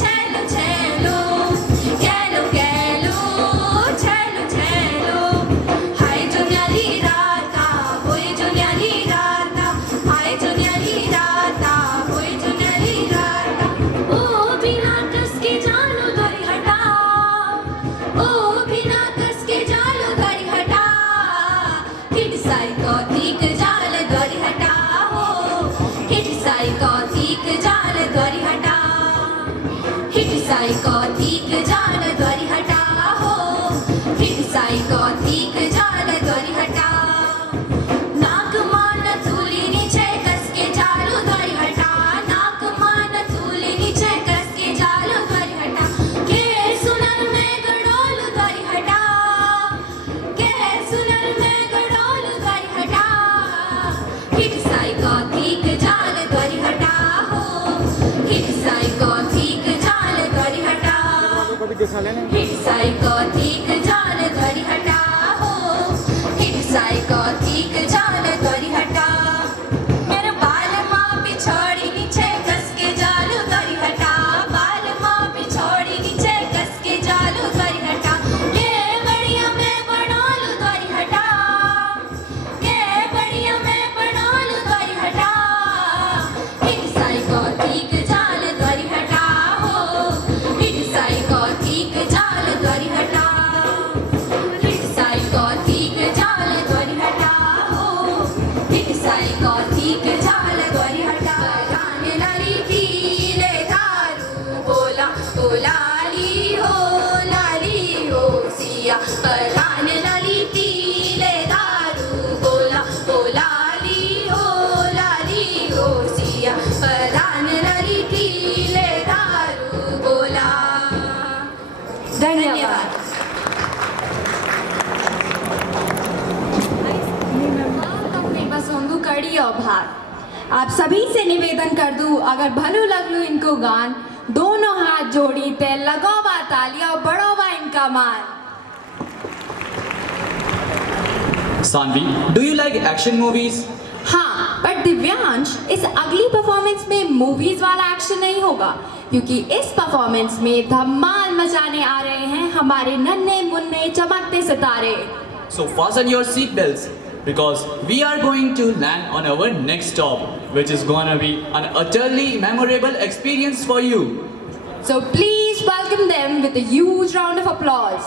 छैलो छैलो कैलो कैलो छैलो छैलो हाय जुन्याली राता होय जुन्याली राता हाय जुन्याली राता होय जुन्याली राता ओ बिना कस के जानो धरी हटा ओ बिना कस के जालो धरी हटा हिट साई कौतिक जाल धरी हटा हो हिट साई कौतिक जाल धरी हटा हिट साई कौतिक जाल धरी हटा हो हिट साई कौतिक जाल धरी हटा नाक मान थूली नीचे कस के जालो धरी हटा नाक मान थूली नीचे कस के जालो धरी हटा के सुनर में गडोल धरी हटा के सुनर में गडोल धरी हटा हिट साई कौतिक जाल धरी हटा हो हिट साई कौतिक जाल धरी हटा हिट साई कौतिक जाल धरी हटा हो हिट साई कौतिक जाल धरी हटा मेरे बाल माँ पिछोड़ी नीचे कस के जालू धरी हटा बाल माँ पिछोड़ी नीचे कस के जालू धरी हटा के बढ़िया मैं बनोलू धरी हटा के बढ़िया मैं बनोलू धरी हटा हिट साई कौतिक जाल धरी हटा हो हिट साई कौतिक जाल धरी हटा हिट साई कौतिक जाल धरी हटा हो हिट साई कौतिक जाल धरी हटा गान लाली तिले धारू बोला ओ लाली हो सिया बधान लाली तिले धारू बोला ओ लाली हो सिया बधान लाली तिले धारू बोला धन्यवाद बसोंदू कड़ी और भात आप सभी से निवेदन कर दूं अगर भलू लगलू इनको गान दोनों हाथ जोड़ी ते लगोवा तालिया और बड़ोवा इनका मान Sanvi, do you like action movies? हाँ बट दिव्यांश इस अगली परफॉर्मेंस में मूवीज वाला एक्शन नहीं होगा क्योंकि इस परफॉर्मेंस में धमाल मचाने आ रहे हैं हमारे नन्हे मुन्ने चमकते सितारे So fasten your seat belts because we are going to land on our next stop, which is gonna be an utterly memorable experience for you. So please welcome them with a huge round of applause.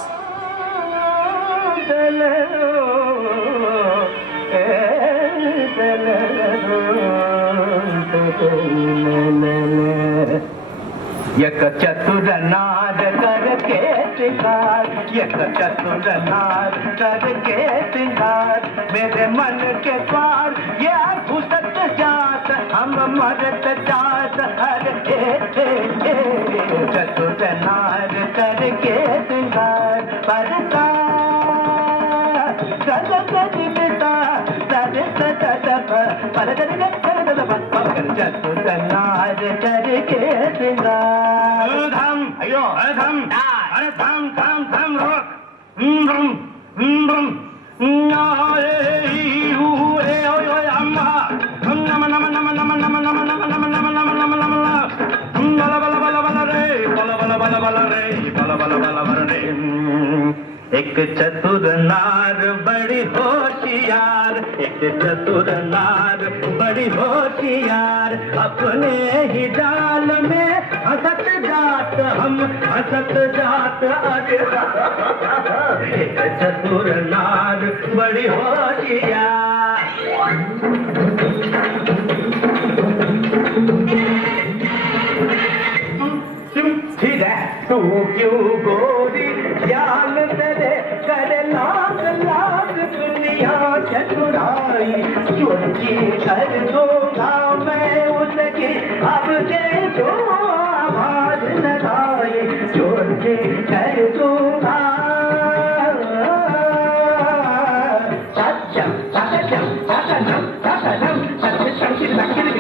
यक चतुर नार करके सिंगार, यक चतुर नार करके सिंगार, मेरे मन के पार ये घुसत जात, हम मरत जात हर चतुर नार करके सिंगार। परसा चतुरनार करके सिंगार धम अयो धम अरे धम धम धम रोक अम्मा नम नम नम नम नम नम नम नम नम नम नम नम बला बला बला बला रे बला बला बला बला रे बला बला बला बला रे एक चतुर नार बड़ी होशियार एक चतुर नार बड़ी होशियार अपने ही जाल में हंसत जात हम हंसत जात अरे एक चतुर नार बड़ी होशियार ठीक है तू क्यों गोरी ज्ञान तेरे कर लाख लाख दुनिया चतुराई चुटकी कर दूंगा मैं उसकी अब के जो आवाज लगाई चुटकी कर दूंगा सत्यम सत्यम सत्यम सत्यम सत्यम सत्यम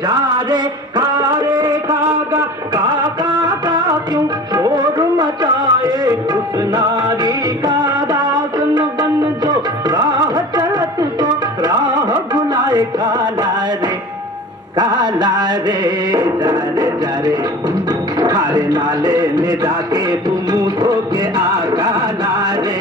जा रे कारे कागा काका का क्यों शोर मचाए उस नारी का दासन बन जो राह चलत तो राह भुलाए काला रे जा रे खारे नाले में जाके तुम धो के आ काला रे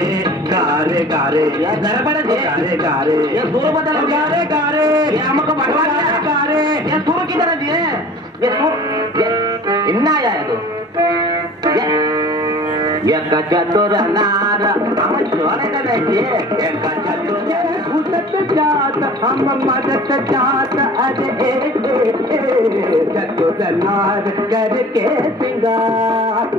गारे गारे गारे गारे ये सुर बदल गारे गारे ये हमको भगवान गारे ये सुर की तरह जी है ये सुर ये इन्ना आया है तो ये चतुर नार हम छोरे का नहीं ये चतुर घुसत जात हम मदद जात अरे चतुर नार करके सिंगार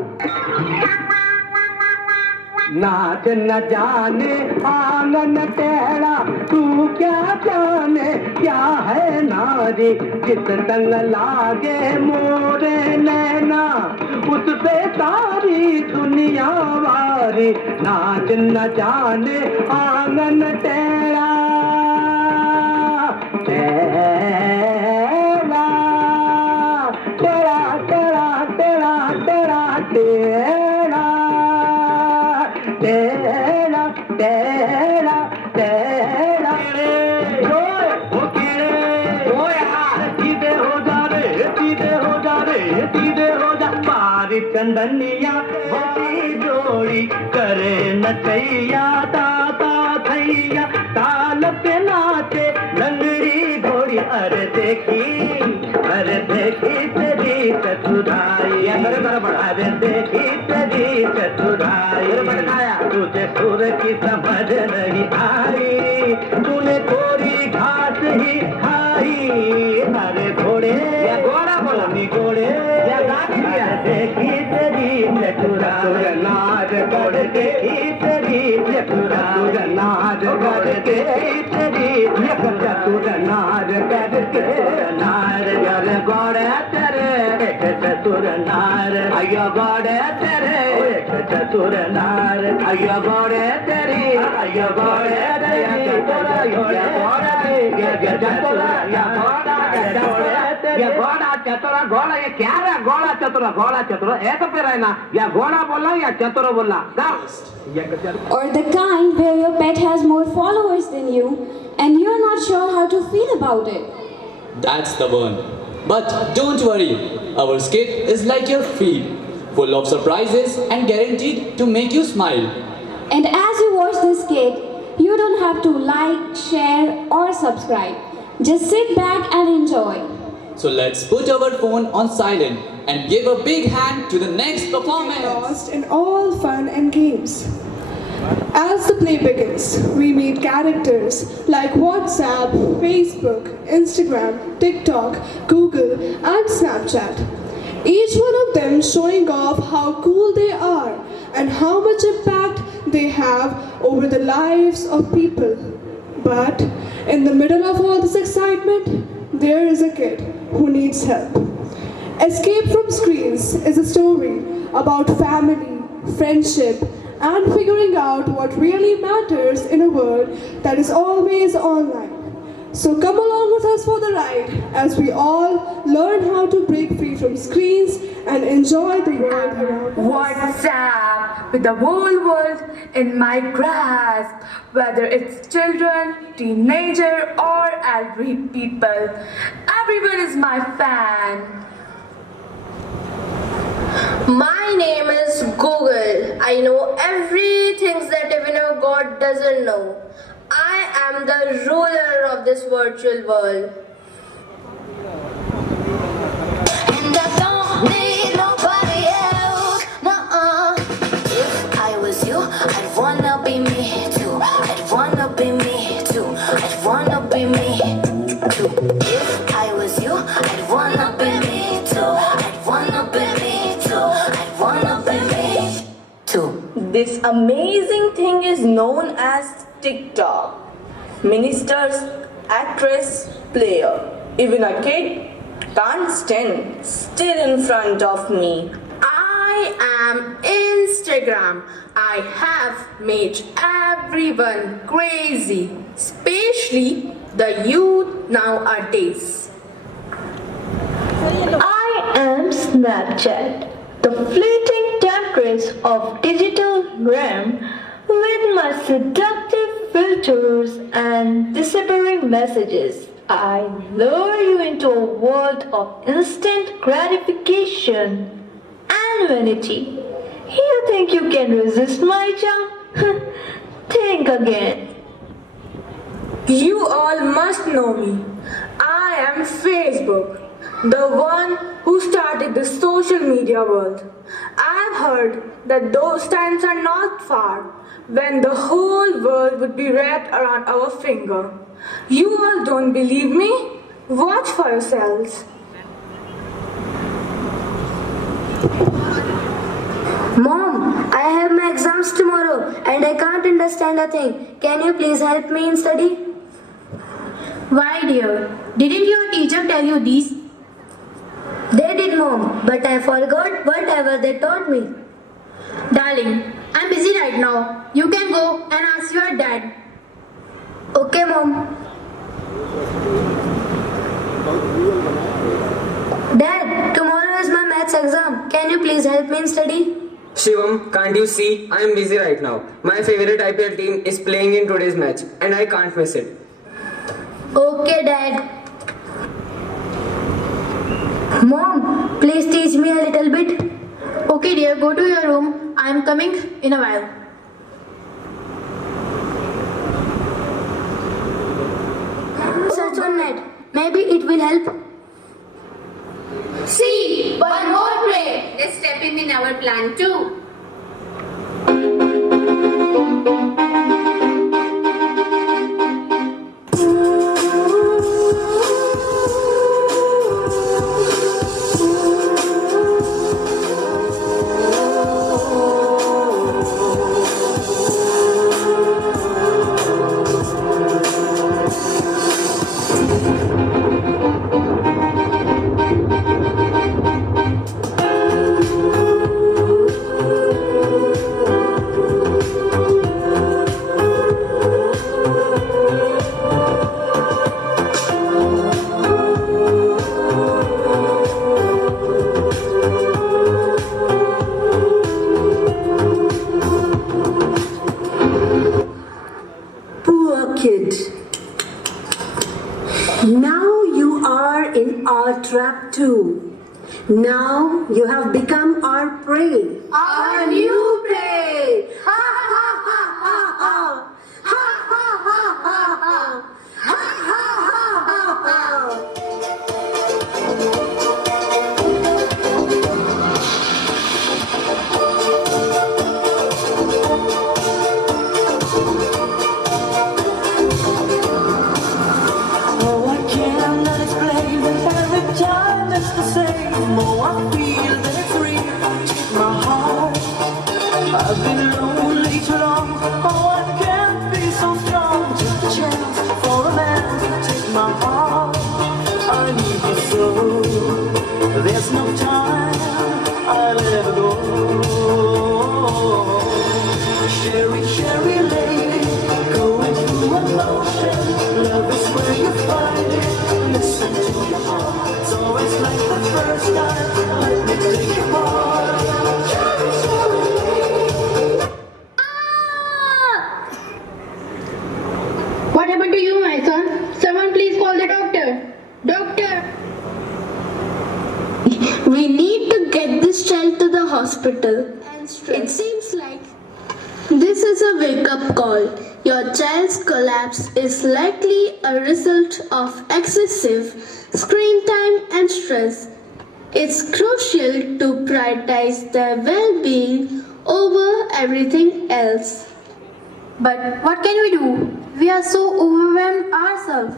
नाच न जाने आंगन टेढ़ा तू क्या जाने क्या है नारी जिस तंग लागे मोरे नैना उस पे सारी दुनिया वारी नाच न जाने आंगन टेढ़ा टेढ़ा टेढ़ा टेढ़ा टेढ़ा टेढ़ा टेढ़ा तेरा तेरा सीधे हो जा रे सीधे हो जा रे सीधे हो जा पारी चंदनिया बड़ी जोड़ी करे नचैया ताता थैया ताल पे नाचे लंगड़ी घोड़ी अरे देखी तेरी चतुराई अरे देखी तेरी चतुराई तुझे सुर की समझ नहीं आई तूने थोड़ी घास ही खाई अरे घोड़े घोड़ा बोला नहीं घोड़े देखी तेरी चतुराई नाच कर देखी तेरी चतुराई नाच कर तेरी चतुर नाच करके नार यार घोड़े तेरे एक चतुर नार अयो घोड़े तेरे एक चतुर नार अयो घोड़े तेरी अयो घोड़े तेरी घोड़ा चतुरा घोड़ा ये क्या है घोड़ा चतुरा एक पे रहना या घोड़ा बोलना या चतुर बोलना Or the kind where your pet has more followers than you and you're not sure how to feel about it. That's the one. But don't worry, our skit is like your feed, full of surprises and guaranteed to make you smile. And as you watch this skit, you don't have to like, share or subscribe. Just sit back and enjoy. So let's put our phone on silent and give a big hand to the next performance. Lost in all fun and games. As the play begins, we meet characters like WhatsApp, Facebook, Instagram, TikTok, Google, and Snapchat. Each one of them showing off how cool they are and how much impact they have over the lives of people. But in the middle of all this excitement, there is a kid who needs help. Escape from Screens is a story about family, friendship, and figuring out what really matters in a world that is always online. So come along with us for the ride as we all learn how to break free from screens and enjoy the world around us. WhatsApp, with the whole world in my grasp, whether it's children, teenager, or elderly people. Everyone is my fan. My name is Google. I know everything that even a God doesn't know. I am the ruler of this virtual world. And I don't need nobody else. Nuh-uh. If I was you, I'd wanna be me too. I'd wanna be me too. I'd wanna be me too. If I was you, I'd wanna be me too. I'd wanna be me too. I'd wanna be me too. This amazing thing is known as TikTok. Ministers, actress, player, even a kid can't stand still in front of me. I am Instagram. I have made everyone crazy, especially the youth nowadays. I am Snapchat, the fleeting temptress of digital realm with my seductive filters and disappearing messages. I lure you into a world of instant gratification and vanity. You think you can resist my charm? Think again. You all must know me. I am Facebook, the one who started the social media world. I've heard that those times are not far when the whole world would be wrapped around our finger. You all don't believe me? Watch for yourselves. Mom, I have my exams tomorrow and I can't understand a thing. Can you please help me in study? Why, dear? Didn't your teacher tell you these? They did, Mom, but I forgot whatever they taught me. Darling, I'm busy right now. You can go and ask your dad. Okay, Mom. Dad, tomorrow is my maths exam. Can you please help me in study? Shivam, can't you see? I am busy right now. My favorite IPL team is playing in today's match and I can't miss it. Okay, Dad. Mom, please teach me a little bit. Okay, dear, go to your room. I am coming in a while. Search on net. Maybe it will help. See, one more play. Let's step in our plan too. Now you are in our trap too. Now you have become our prey. Our new prey. Ha ha ha ha ha. Ha ha ha ha ha. Ha ha ha ha ha. cherry lady, going through emotion. Love is where you find it. Listen to your heart. It's always like the first time. Let me take you apart. Cherry, cherry lady. What happened to you, my son? Someone please call the doctor. Doctor! We need to get this child to the hospital. It seems like this is a wake-up call. Your child's collapse is likely a result of excessive screen time and stress. It's crucial to prioritize their well-being over everything else. But what can we do? We are so overwhelmed ourselves.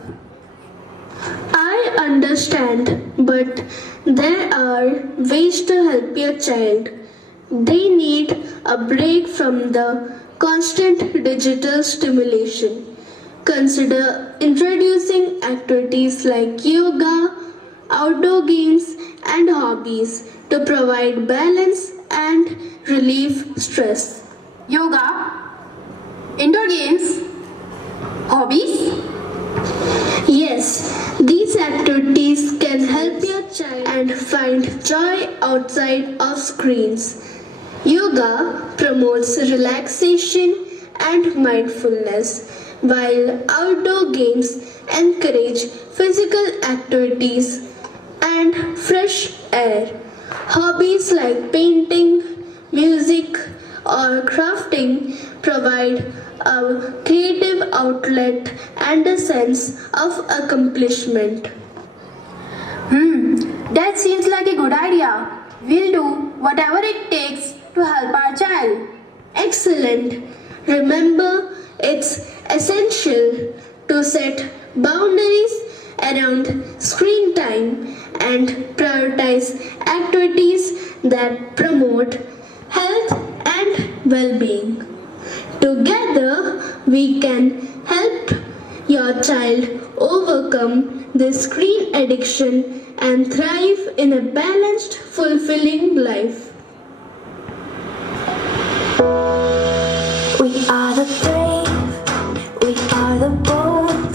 I understand, but there are ways to help your child. They need a break from the constant digital stimulation. Consider introducing activities like yoga, outdoor games, and hobbies to provide balance and relieve stress. Yoga, indoor games, hobbies? Yes, these activities can help your child and find joy outside of screens. Yoga promotes relaxation and mindfulness, while outdoor games encourage physical activities and fresh air. Hobbies like painting, music, or crafting provide a creative outlet and a sense of accomplishment. That seems like a good idea. We'll do whatever it takes to help our child. Excellent. Remember, it's essential to set boundaries around screen time and prioritize activities that promote health and well-being. Together, we can help your child overcome the screen addiction and thrive in a balanced, fulfilling life. We are the brave, we are the bold.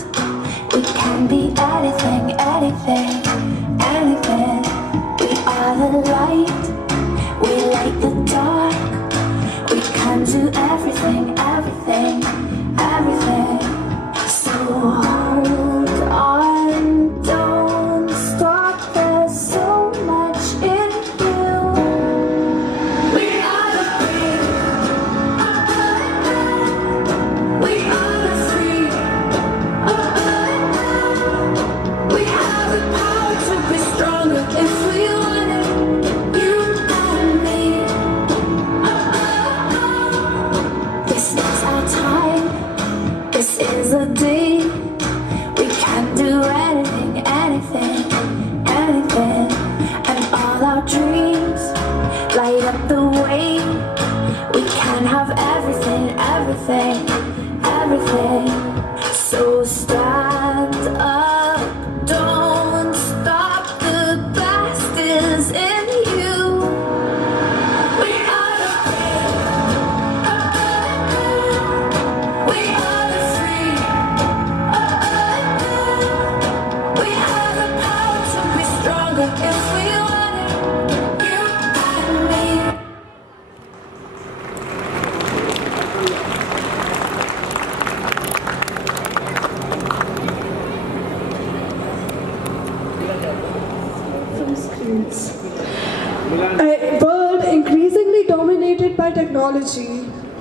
We can be anything, anything, anything. We are the light, we light the dark. We can do everything, everything, everything. So hold on, don't stop, there's so much in you. We are the brave, we are the free. We have the power to be stronger if we want it, you and me. This is our time, this is a day. We can do anything, anything, anything. And all our dreams light up the way. We can have everything, everything, everything. So stand up, don't stop, the best is in you. We are the brave, we are the free. We have the power to be stronger if we want it, you and me. From screens. A world increasingly dominated by technology,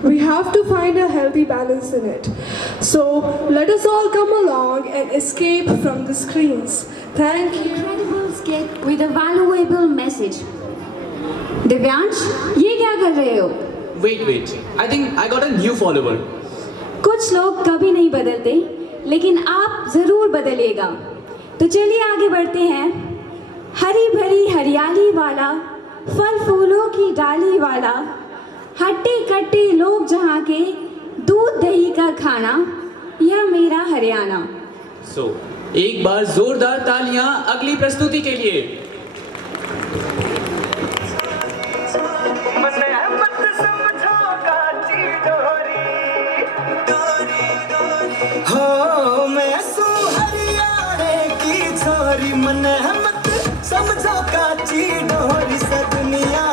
we have to find a healthy balance in it. So let us all come along and escape from the screens. Thank you. Incredible skit with a valuable message. Divyansh, ये क्या कर रहे हो? Wait. I think I got a new follower. कुछ लोग कभी नहीं बदलते, लेकिन आप जरूर बदलिएगा। तो चलिए आगे बढ़ते हैं। हरी भरी हरियाली वाला, फल फूलों की डाली वाला, हट्टे कट्टे लोग जहाँ के, दूध दही का खाना, यह मेरा हरियाणा। So, एक बार जोरदार तालियां अगली प्रस्तुति के लिए। मत समझो काची डोरी हो मैं सू हरियाणे की छोरी मन मत समझो काची डोरी से दुनिया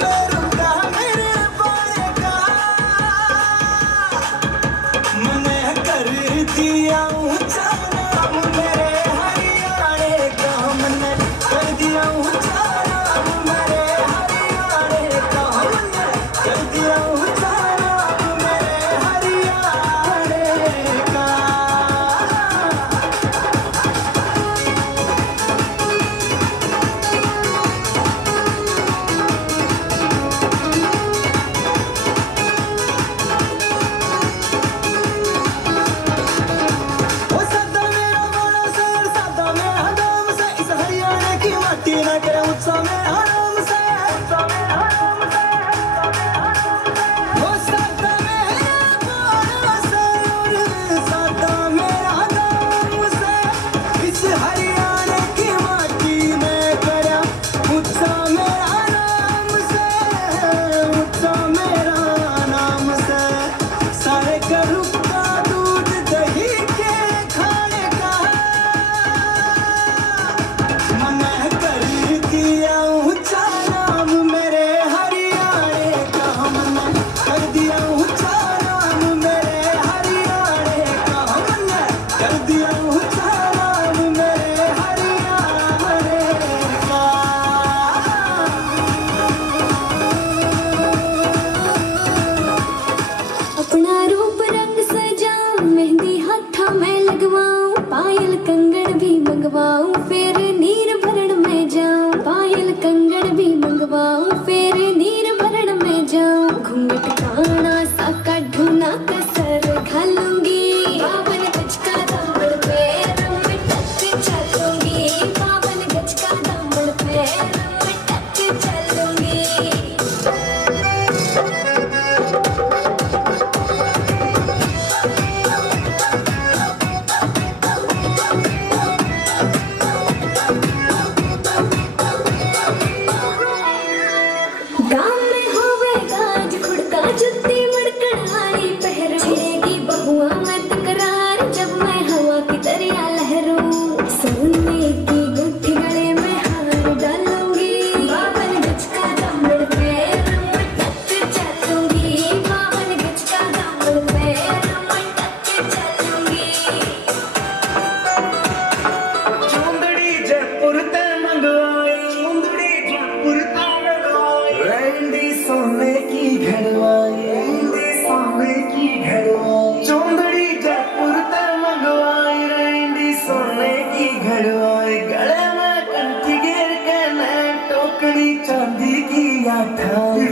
में रुका मेरे बारे का मन कर दिया ऊंचा नाम मेरे हरियाणे का मन कर दिया ऊंचा नाम मेरे हरियाणे का मन कर दिया ऊंचा नाम मेरे हरियाणे का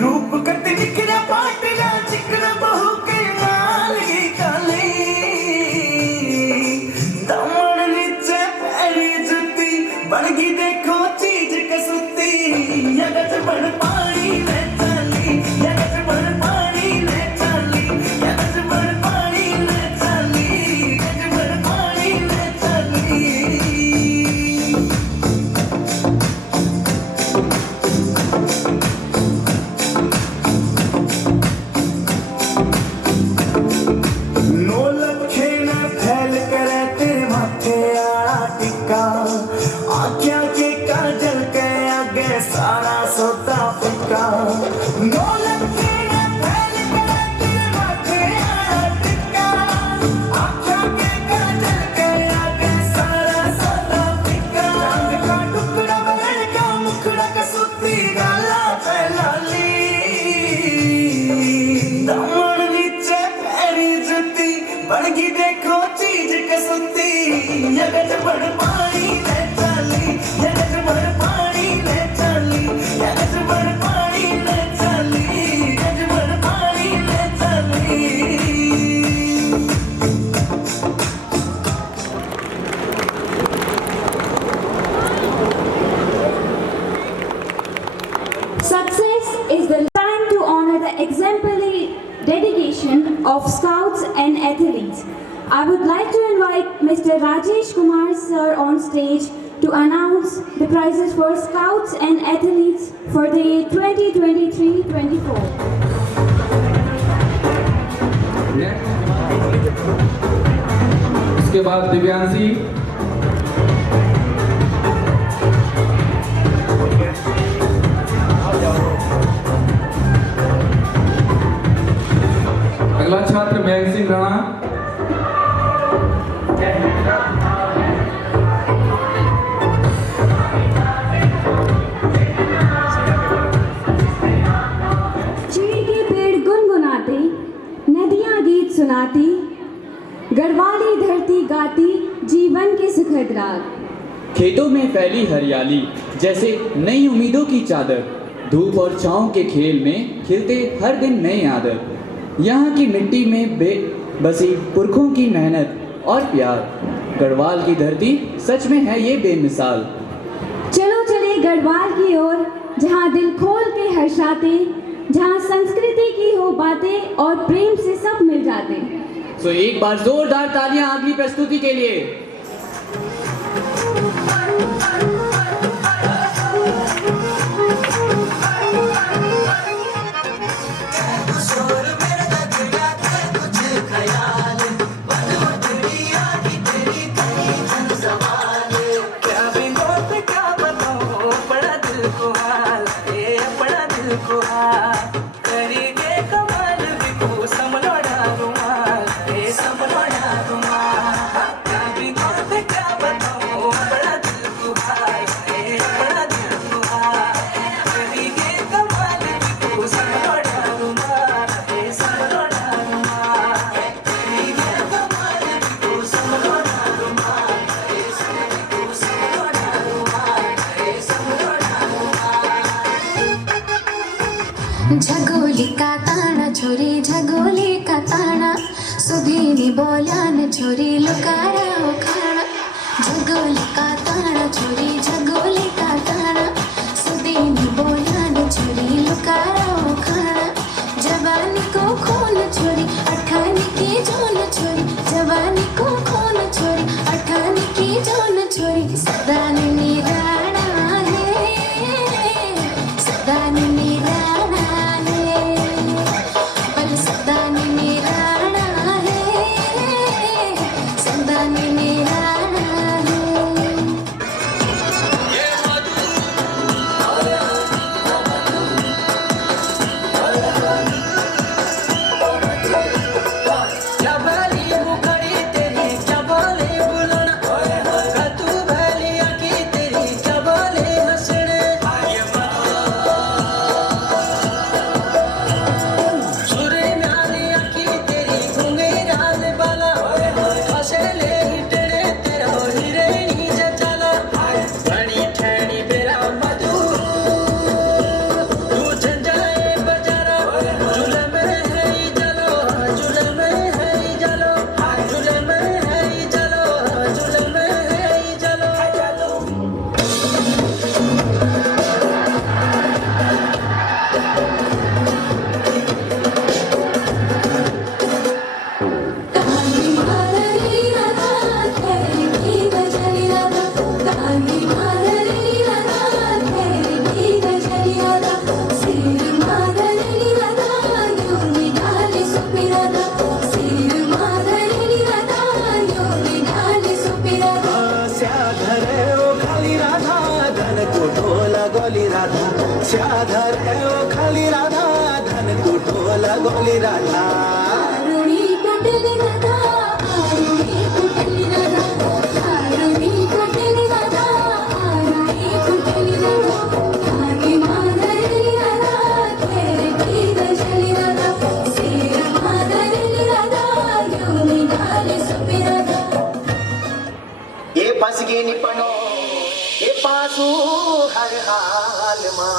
रूप करते चिकना पाटला चिकना बहू के माली काली दमन नीचे पैरी जुती बड़गी देखो चीज कसुती यगत बड़ पानी में चली यगत बड़ पानी में चली यगत बड़ पानी में चली यगत बड़ पानी में चली आख्या के काजल के आगे सारा सोता फिका नौलख के न फैल के तेरे माथे आड़ा टिक्का आख्या के काजल के आगे सारा सोता फिका चांद का टुकड़ा बन का मुखड़ा का सुती गाला फैलाली दमन नीचे पैरी जुती बड़गी देखो चीज कसुती यगत बड़ पानी ले चली यगत बड़ पानी ले चली यगत बड़ पानी ले चली यगत बड़ पानी ले चली Success is the time to honor the exemplary dedication of scouts and athletes. I would like to invite Mr. Rajesh Kumar sir on stage to announce the prizes for scouts and athletes for the 2023-24. उसके बाद दिव्यांशी, अगला छात्र मयंक सिंह राणा, चीड़ के पेड़ गुनगुनाते, नदियां गीत सुनाती, गढ़वाली धरती गाती जीवन के सुखद राग। खेतों में फैली हरियाली जैसे नई उम्मीदों की चादर, धूप और छांव के खेल में खिलते हर दिन नए आदर। यहाँ की मिट्टी में बसी पुरखों की मेहनत और प्यार, गढ़वाल की धरती सच में है ये बेमिसाल। चलो चले गढ़वाल की ओर, जहाँ दिल खोल के हर्षाते, जहाँ संस्कृति की हो बातें और प्रेम से सब मिल जाते। तो एक बार जोरदार तालियां अगली प्रस्तुति के लिए। झगोली का ताना छोरी, झगोली का ताना, सुधीनी बोल्यान छोरी लुकारा खाना। झगोली का ताना छोरी, झगोली का ताना, सुधीनी बोल्यान छोरी लुकारा खाना। जवानी को खून छोरी, अठानी की जोन छोरी, जवानी को खून छोरी, अठानी की जोन छोरी। सदानी निराणा है, सदानी निराणा गोली राधा आरुणी कुटली राधा, आरुणी कुटली राधा, आरुणी कुटली राधा, आरुणी कुटली राधा। आगे माधरी राधा, तेरे की गजली राधा, सिर माधरी राधा, यूं निकाले सुपी राधा। ये फंस गई निपनो, ये पासू हर हाल मां।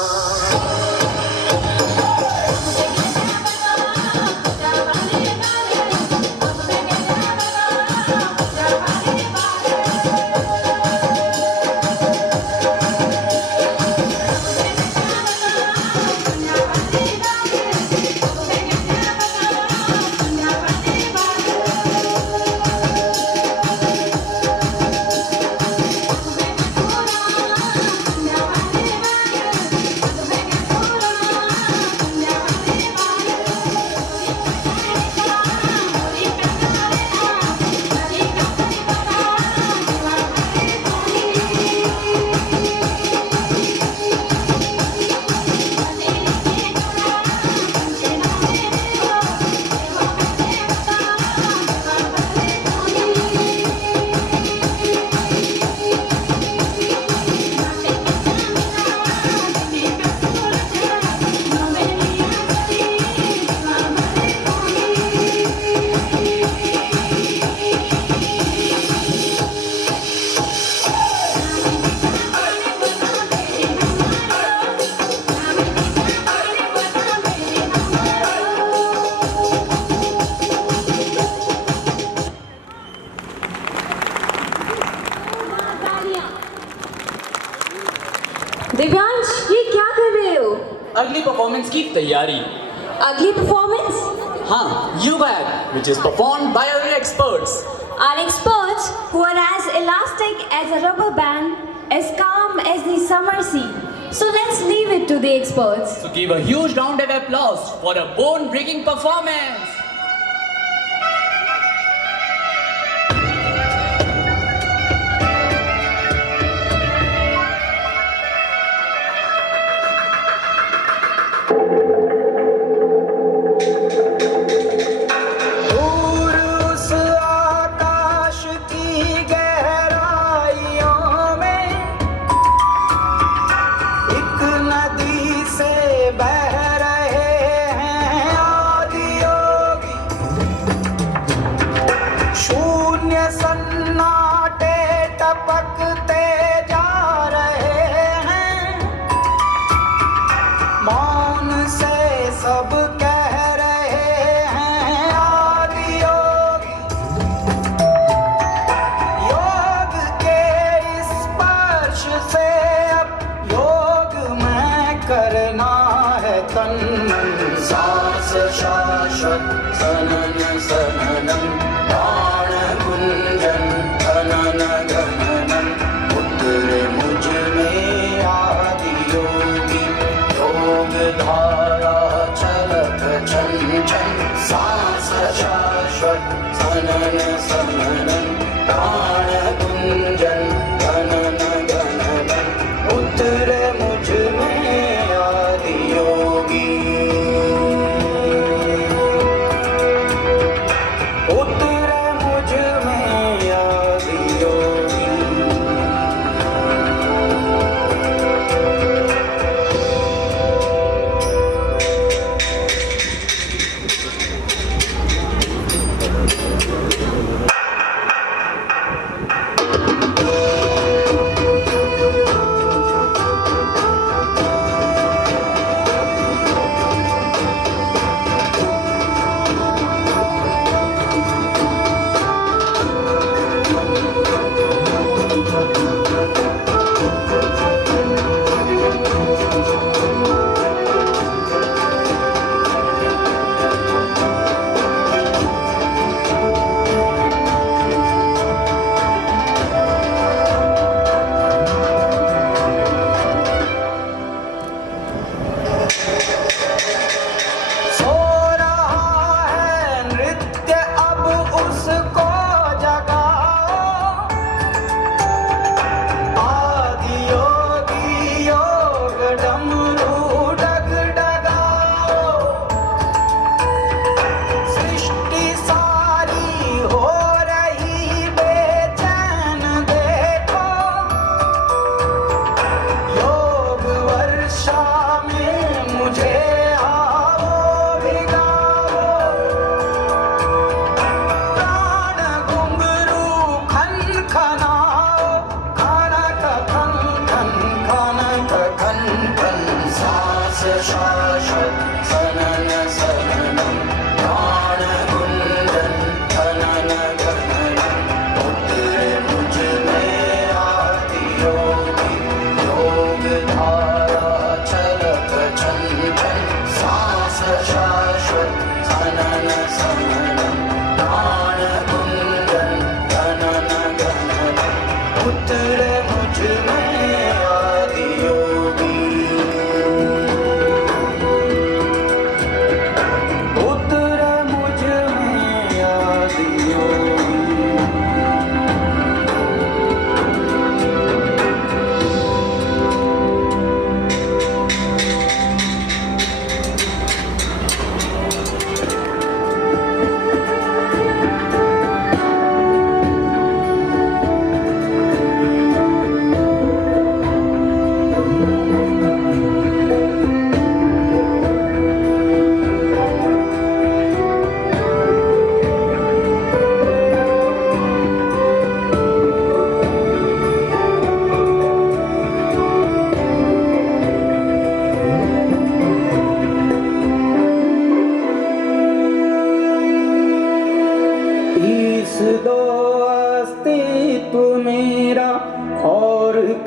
अगली परफॉर्मेंस की तैयारी। अगली परफॉर्मेंस? हाँ, yoga act, which is performed by our experts. Our experts, who are as elastic as a rubber band, as calm as the summer sea. So let's leave it to the experts. So give a huge round of applause for a bone-breaking performance.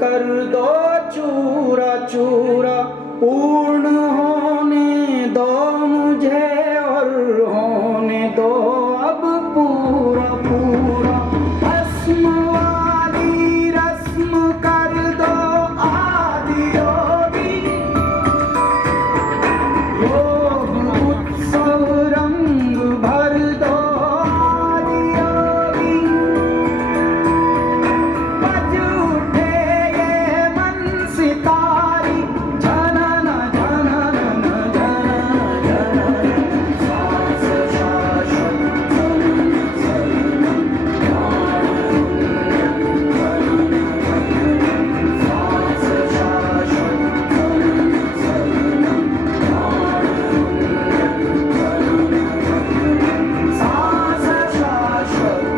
कर दो चूरा चूरा पूर्ण होने दो मुझे और होने दो अब पूरा पूरा। भस्म वाली रस्म कर दो आदि योगी, योग उत्सव रंग भर दो आदि योगी। बज उठे ये मन सितारी, जनन जनन जनन जनन। सांस शाश्वत सलनं सांस शाश्वत सांस शाश्वत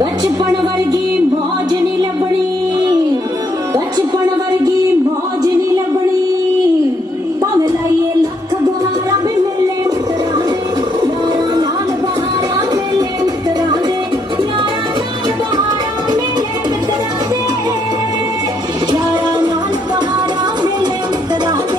बचपन वर्गी मौज नहीं लभनी, बचपन वर्गी मौज नहीं लभनी। भावें लाइए लख गुहारा भी मिले मित्तरां दे, यारां नाल बहारां मिले मित्तरां दे, यारां नाल बहारां मिले मित्तरां दे, यारां नाल बहारां मिले मित्तरां दे, यारां नाल बहारां मिले मित्तरां दे।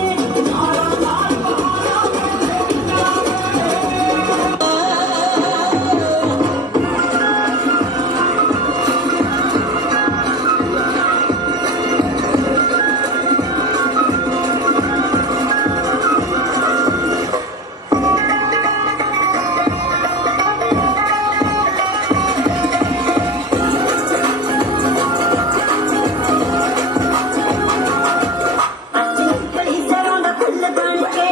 बड़ी सरों दा फुੱਲ बन के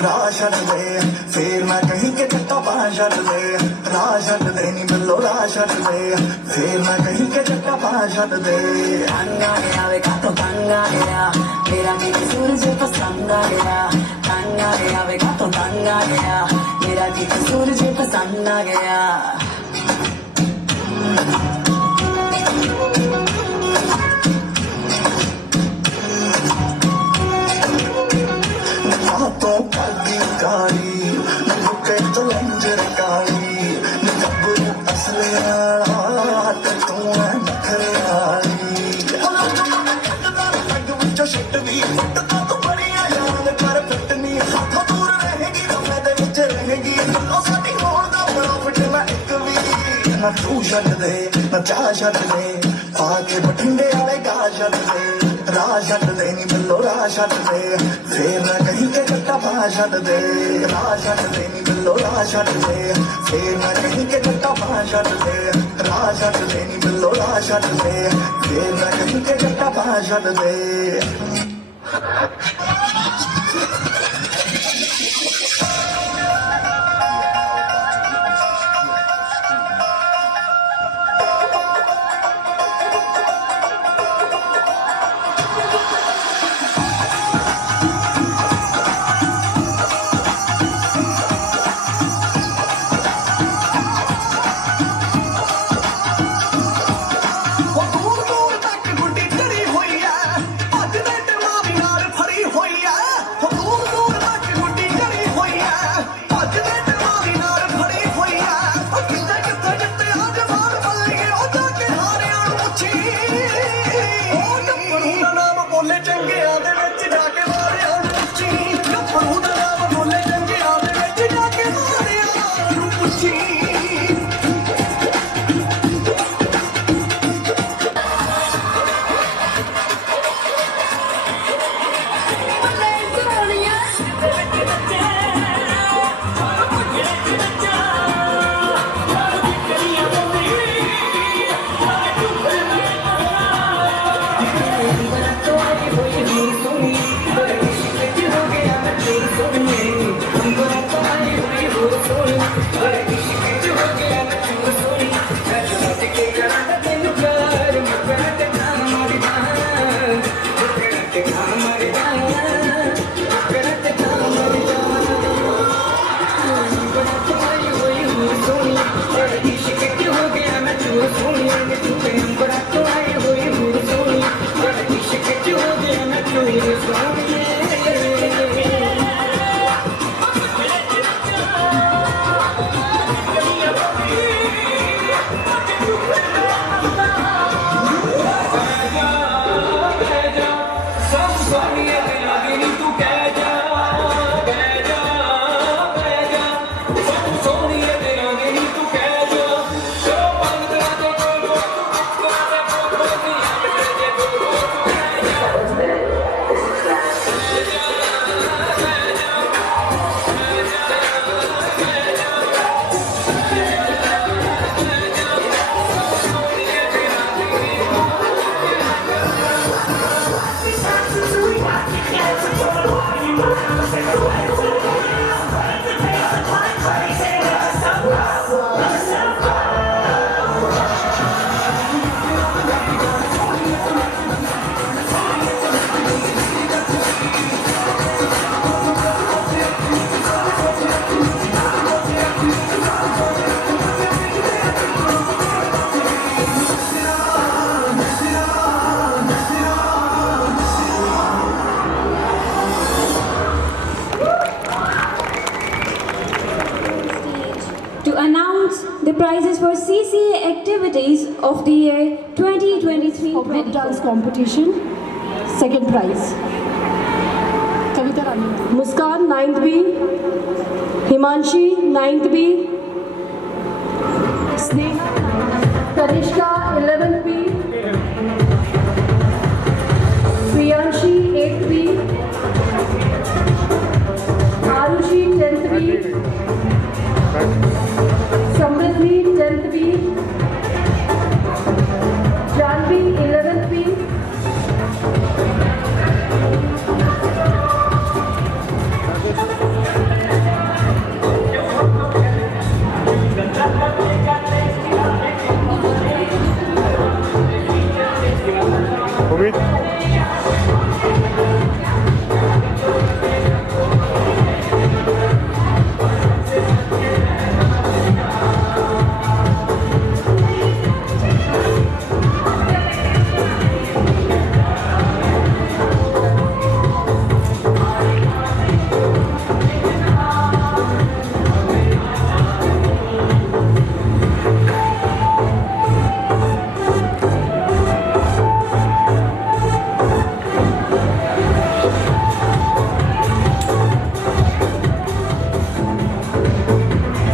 राह छड़ दे, फिर मैं कहीं के चट्टा पा छड़ दे, राह छड़ दे नी बिल्लो राह छड़ दे, फिर मैं कहीं के चट्टा पा छड़ दे। तंगा गया वे का तो तंगा गया, मेरा जी सूरज पसंद आ गया, तंगा गया वे का तो तंगा गया, मेरा जी सूरज पसंद आ गया। तो पगी काली मुके तो लंजर काली गब्बरू असले आला ते तू नखरे आली लग विचों शिट भी फुटदा तू बड़िया याद कर फटनी हाथों दूर रहेगी मैं ते विच रहेगी लो साडी होण दा बड़ा फटना एक भी ना तू छड़ दे ना चाह छड़ दे पाके बठिंडे वाले गा छड़ दे राह छड़ दे नी बिल्लो राह छड़ दे फिर मैं कहीं के चट्टा पा छड़ दे राह छड़ दे नी बिल्लो राह छड़ दे फिर मैं कहीं के चट्टा पा छड़ दे राह छड़ दे नी बिल्लो राह छड़ दे फिर मैं कहीं के चट्टा पा छड़ दे। the prizes for CCA activities of the year 2023. Of group dance competition, second prize. Kavita Rani. Muskan, 9th B. Himanshi, 9th B. Sneha, Tanishka, 11th B. Priyanshi, 8th B. Arushi, 10th B. Samriddhi, 10th B. Janvi, 11th B.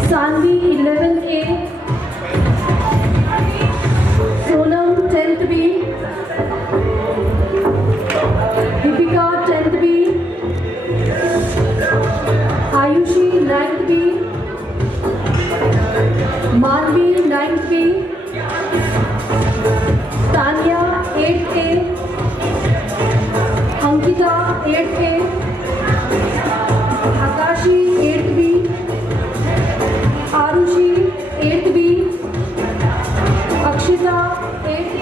Sanvi, 11th A. Sonam, 10th B. Deepika, 10th B. Ayushi, 9th B. Manvi, 9th B. Tanya, 8th A. Ankita, 8th A. Akashi, 8th B. Arushi, 8th B. Akshita, 8th B.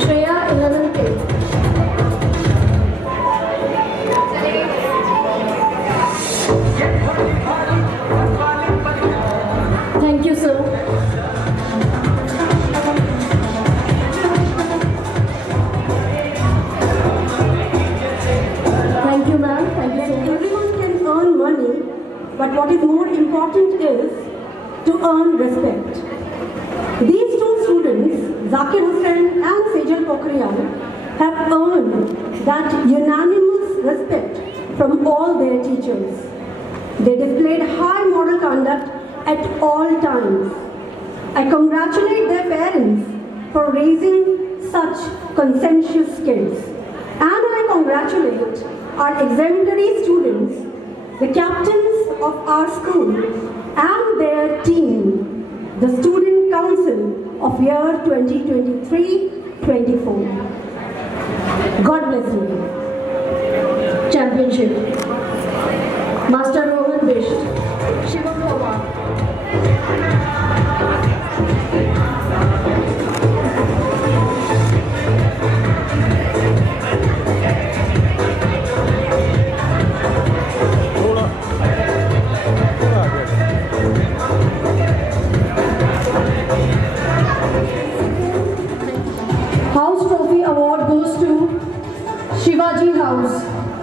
Shreya, 11th A. Thank you, sir. Thank you, ma'am. Thank you so much. Everyone can earn money, but what is more important is to earn respect. These two students, Zakir Hussain and Sejal Pokhriyal, have earned that unanimous respect from all their teachers. They displayed high moral conduct at all times. I congratulate their parents for raising such conscientious kids. And I congratulate our exemplary students, the captains of our school, and their team, the Student Council of year 2023-24. God bless you. Championship. Master Rohan Bisht, Shivam Pawar. House Trophy Award goes to Shivaji House.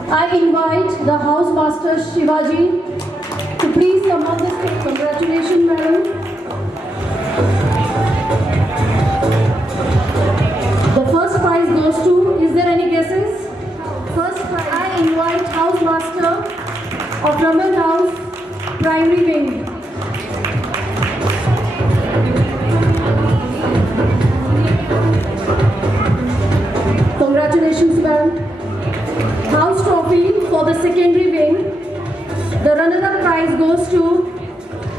I invite the House Master Shivaji to please come on the stage. Congratulations, madam. The first prize goes to, is there any guesses? First prize, I invite House Master of Raman House Primary Wing. Congratulations, ma'am. House Trophy for the secondary wing. The runner-up prize goes to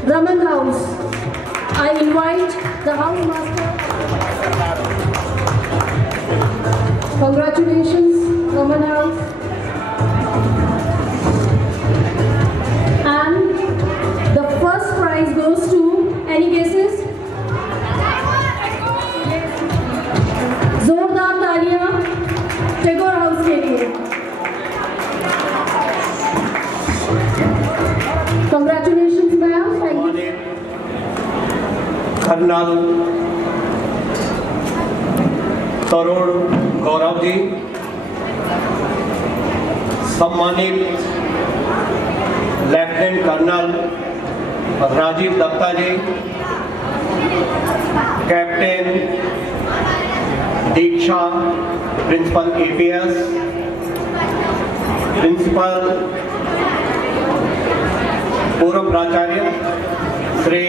Raman House. I invite the House Master. Congratulations, Raman House. And the first prize goes to, any guesses? जोरदार तालियां Tagore house के लिए. Congratulations, ma'am. Thank you. Colonel Tarun Gaurav ji, सम्मानित lieutenant colonel Rajiv Datta ji, captain Diksha principal APS, principal पूर्व प्राचार्य श्री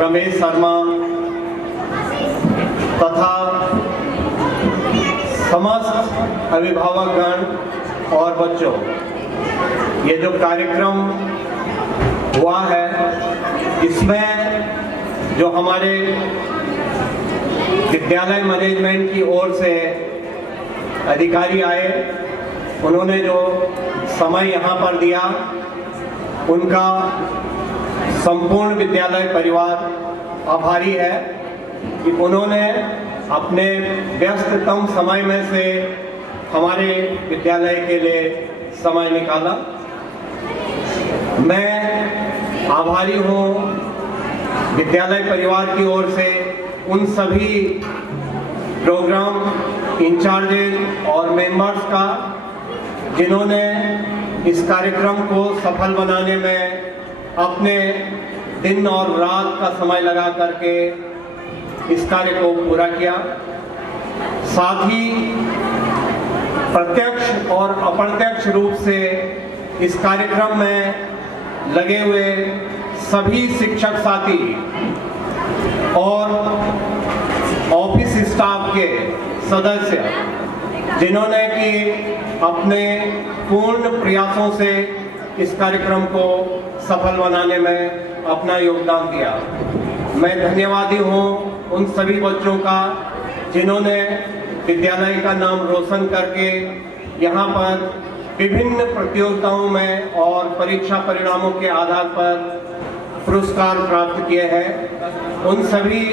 रमेश शर्मा तथा समस्त अभिभावकगण और बच्चों, ये जो कार्यक्रम हुआ है इसमें जो हमारे विद्यालय मैनेजमेंट की ओर से अधिकारी आए, उन्होंने जो समय यहाँ पर दिया, उनका संपूर्ण विद्यालय परिवार आभारी है कि उन्होंने अपने व्यस्ततम समय में से हमारे विद्यालय के लिए समय निकाला। मैं आभारी हूँ विद्यालय परिवार की ओर से उन सभी प्रोग्राम इंचार्जेज और मेंबर्स का जिन्होंने इस कार्यक्रम को सफल बनाने में अपने दिन और रात का समय लगा करके इस कार्य को पूरा किया। साथ ही प्रत्यक्ष और अप्रत्यक्ष रूप से इस कार्यक्रम में लगे हुए सभी शिक्षक साथी और ऑफिस स्टाफ के सदस्य जिन्होंने कि अपने पूर्ण प्रयासों से इस कार्यक्रम को सफल बनाने में अपना योगदान दिया। मैं धन्यवादी हूँ उन सभी बच्चों का जिन्होंने विद्यालय का नाम रोशन करके यहाँ पर विभिन्न प्रतियोगिताओं में और परीक्षा परिणामों के आधार पर पुरस्कार प्राप्त किए हैं। उन सभी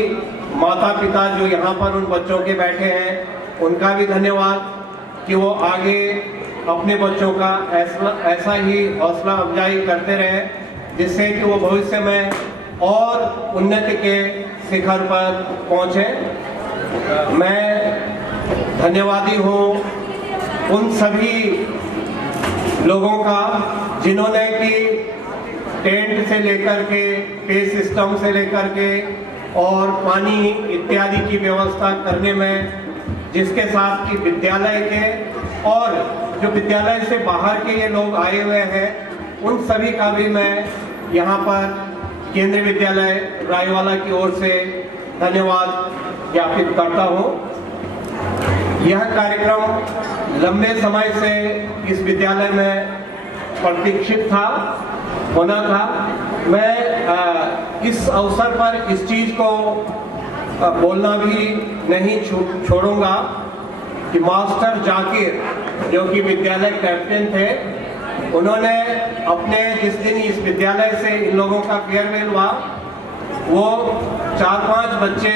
माता पिता जो यहाँ पर उन बच्चों के बैठे हैं, उनका भी धन्यवाद कि वो आगे अपने बच्चों का ऐसा ही हौसला अफजाई करते रहे, जिससे कि वो भविष्य में और उन्नति के शिखर पर पहुँचे। मैं धन्यवादी हूँ उन सभी लोगों का जिन्होंने कि टेंट से लेकर के, पे सिस्टम से लेकर के और पानी इत्यादि की व्यवस्था करने में, जिसके साथ कि विद्यालय के और जो विद्यालय से बाहर के ये लोग आए हुए हैं, उन सभी का भी मैं यहाँ पर केंद्रीय विद्यालय रायवाला की ओर से धन्यवाद ज्ञापित करता हूँ। यह कार्यक्रम लंबे समय से इस विद्यालय में प्रतीक्षित होना था। मैं इस अवसर पर इस चीज़ को बोलना भी नहीं छोड़ूंगा कि मास्टर जाकिर जो कि विद्यालय कैप्टन थे, उन्होंने अपने जिस दिन इस विद्यालय से इन लोगों का फेयरवेल हुआ, वो 4-5 बच्चे,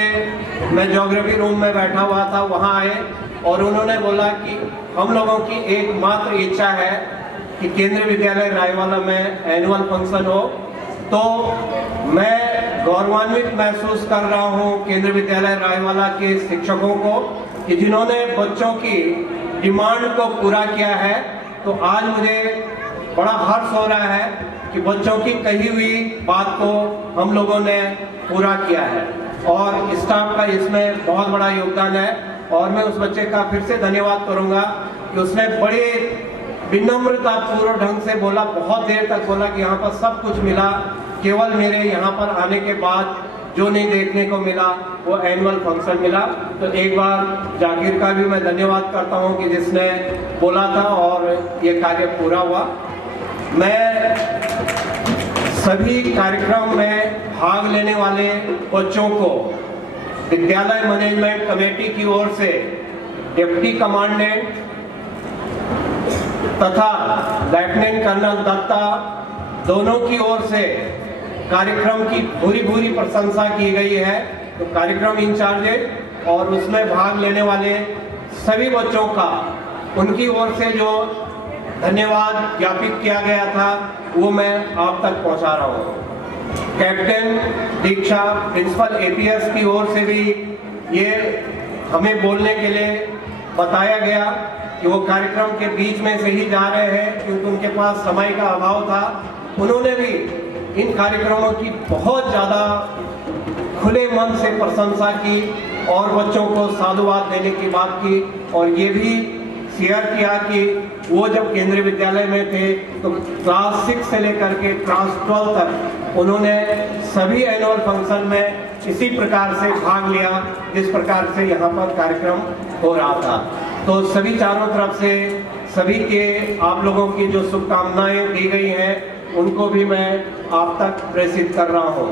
मैं ज्योग्राफी रूम में बैठा हुआ था, वहाँ आए और उन्होंने बोला कि हम लोगों की एकमात्र इच्छा है कि केंद्रीय विद्यालय रायवाला में एनुअल फंक्शन हो। तो मैं गौरवान्वित महसूस कर रहा हूँ केंद्रीय विद्यालय रायवाला के शिक्षकों को कि जिन्होंने बच्चों की डिमांड को पूरा किया है। तो आज मुझे बड़ा हर्ष हो रहा है कि बच्चों की कही हुई बात को हम लोगों ने पूरा किया है और स्टाफ का इसमें बहुत बड़ा योगदान है। और मैं उस बच्चे का फिर से धन्यवाद करूंगा कि उसने बड़े विनम्रता पूर्व ढंग से बोला, बहुत देर तक बोला कि यहाँ पर सब कुछ मिला, केवल मेरे यहाँ पर आने के बाद जो नहीं देखने को मिला वो एनुअल फंक्शन मिला। तो एक बार जाकिर का भी मैं धन्यवाद करता हूँ कि जिसने बोला था और ये कार्य पूरा हुआ। मैं सभी कार्यक्रम में भाग लेने वाले बच्चों को विद्यालय मैनेजमेंट कमेटी की ओर से डिप्टी कमांडेंट तथा लेफ्टिनेंट कर्नल दत्ता दोनों की ओर से कार्यक्रम की भूरी प्रशंसा की गई है। तो कार्यक्रम इंचार्ज और उसमें भाग लेने वाले सभी बच्चों का उनकी ओर से जो धन्यवाद ज्ञापित किया गया था वो मैं आप तक पहुंचा रहा हूँ। कैप्टन दीक्षा प्रिंसिपल APS की ओर से भी ये हमें बोलने के लिए बताया गया कि वो कार्यक्रम के बीच में से ही जा रहे हैं क्योंकि उनके पास समय का अभाव था। उन्होंने भी इन कार्यक्रमों की बहुत ज़्यादा खुले मन से प्रशंसा की और बच्चों को साधुवाद देने की बात की, और ये भी शेयर किया कि वो जब केंद्रीय विद्यालय में थे तो क्लास 6 से लेकर के क्लास 12 तक उन्होंने सभी एनुअल फंक्शन में इसी प्रकार से भाग लिया जिस प्रकार से यहाँ पर कार्यक्रम हो रहा था। तो सभी चारों तरफ से सभी के आप लोगों की जो शुभकामनाएं दी गई हैं उनको भी मैं आप तक प्रेषित कर रहा हूँ।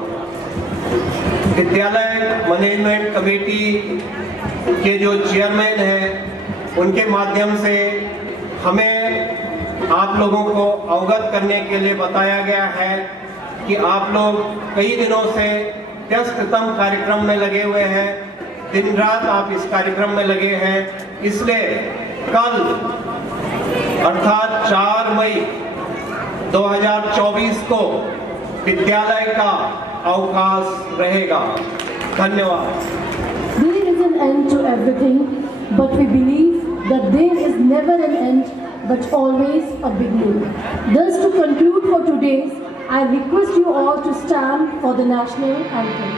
विद्यालय मैनेजमेंट कमेटी के जो चेयरमैन हैं उनके माध्यम से हमें आप लोगों को अवगत करने के लिए बताया गया है कि आप लोग कई दिनों से व्यस्ततम कार्यक्रम में लगे हुए हैं, दिन रात आप इस कार्यक्रम में लगे हैं, इसलिए कल अर्थात 4 मई 2024 को विद्यालय का अवकाश रहेगा। धन्यवाद। There is an end to everything, but we believe that there is never an end, but always a beginning. Thus, to conclude for today, I request you all to stand for the national anthem.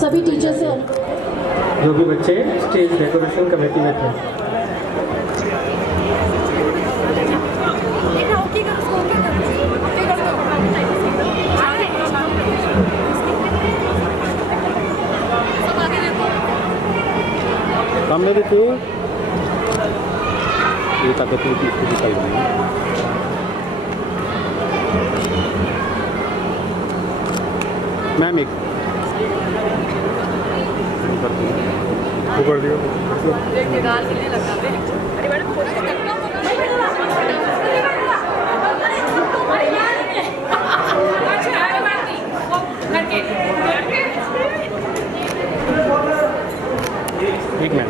सभी teacher से जो भी बच्चे stage decoration committee में थे। सामने देखिए ये ताकत की दिखाई दी मैम। एक वो कर दिया ठीक है।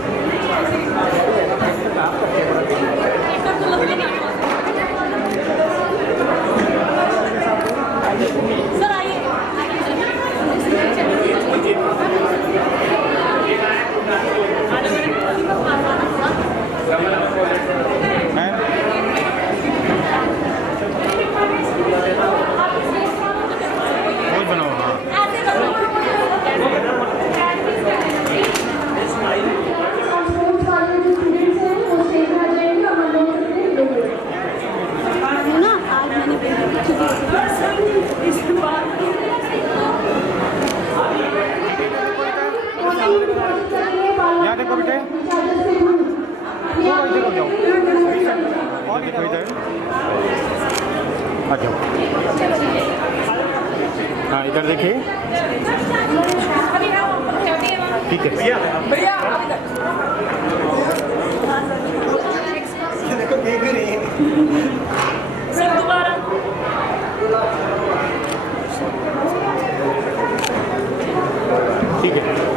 हाँ इधर देखिए ठीक है भैया देखो देख रही है दोबारा ठीक है।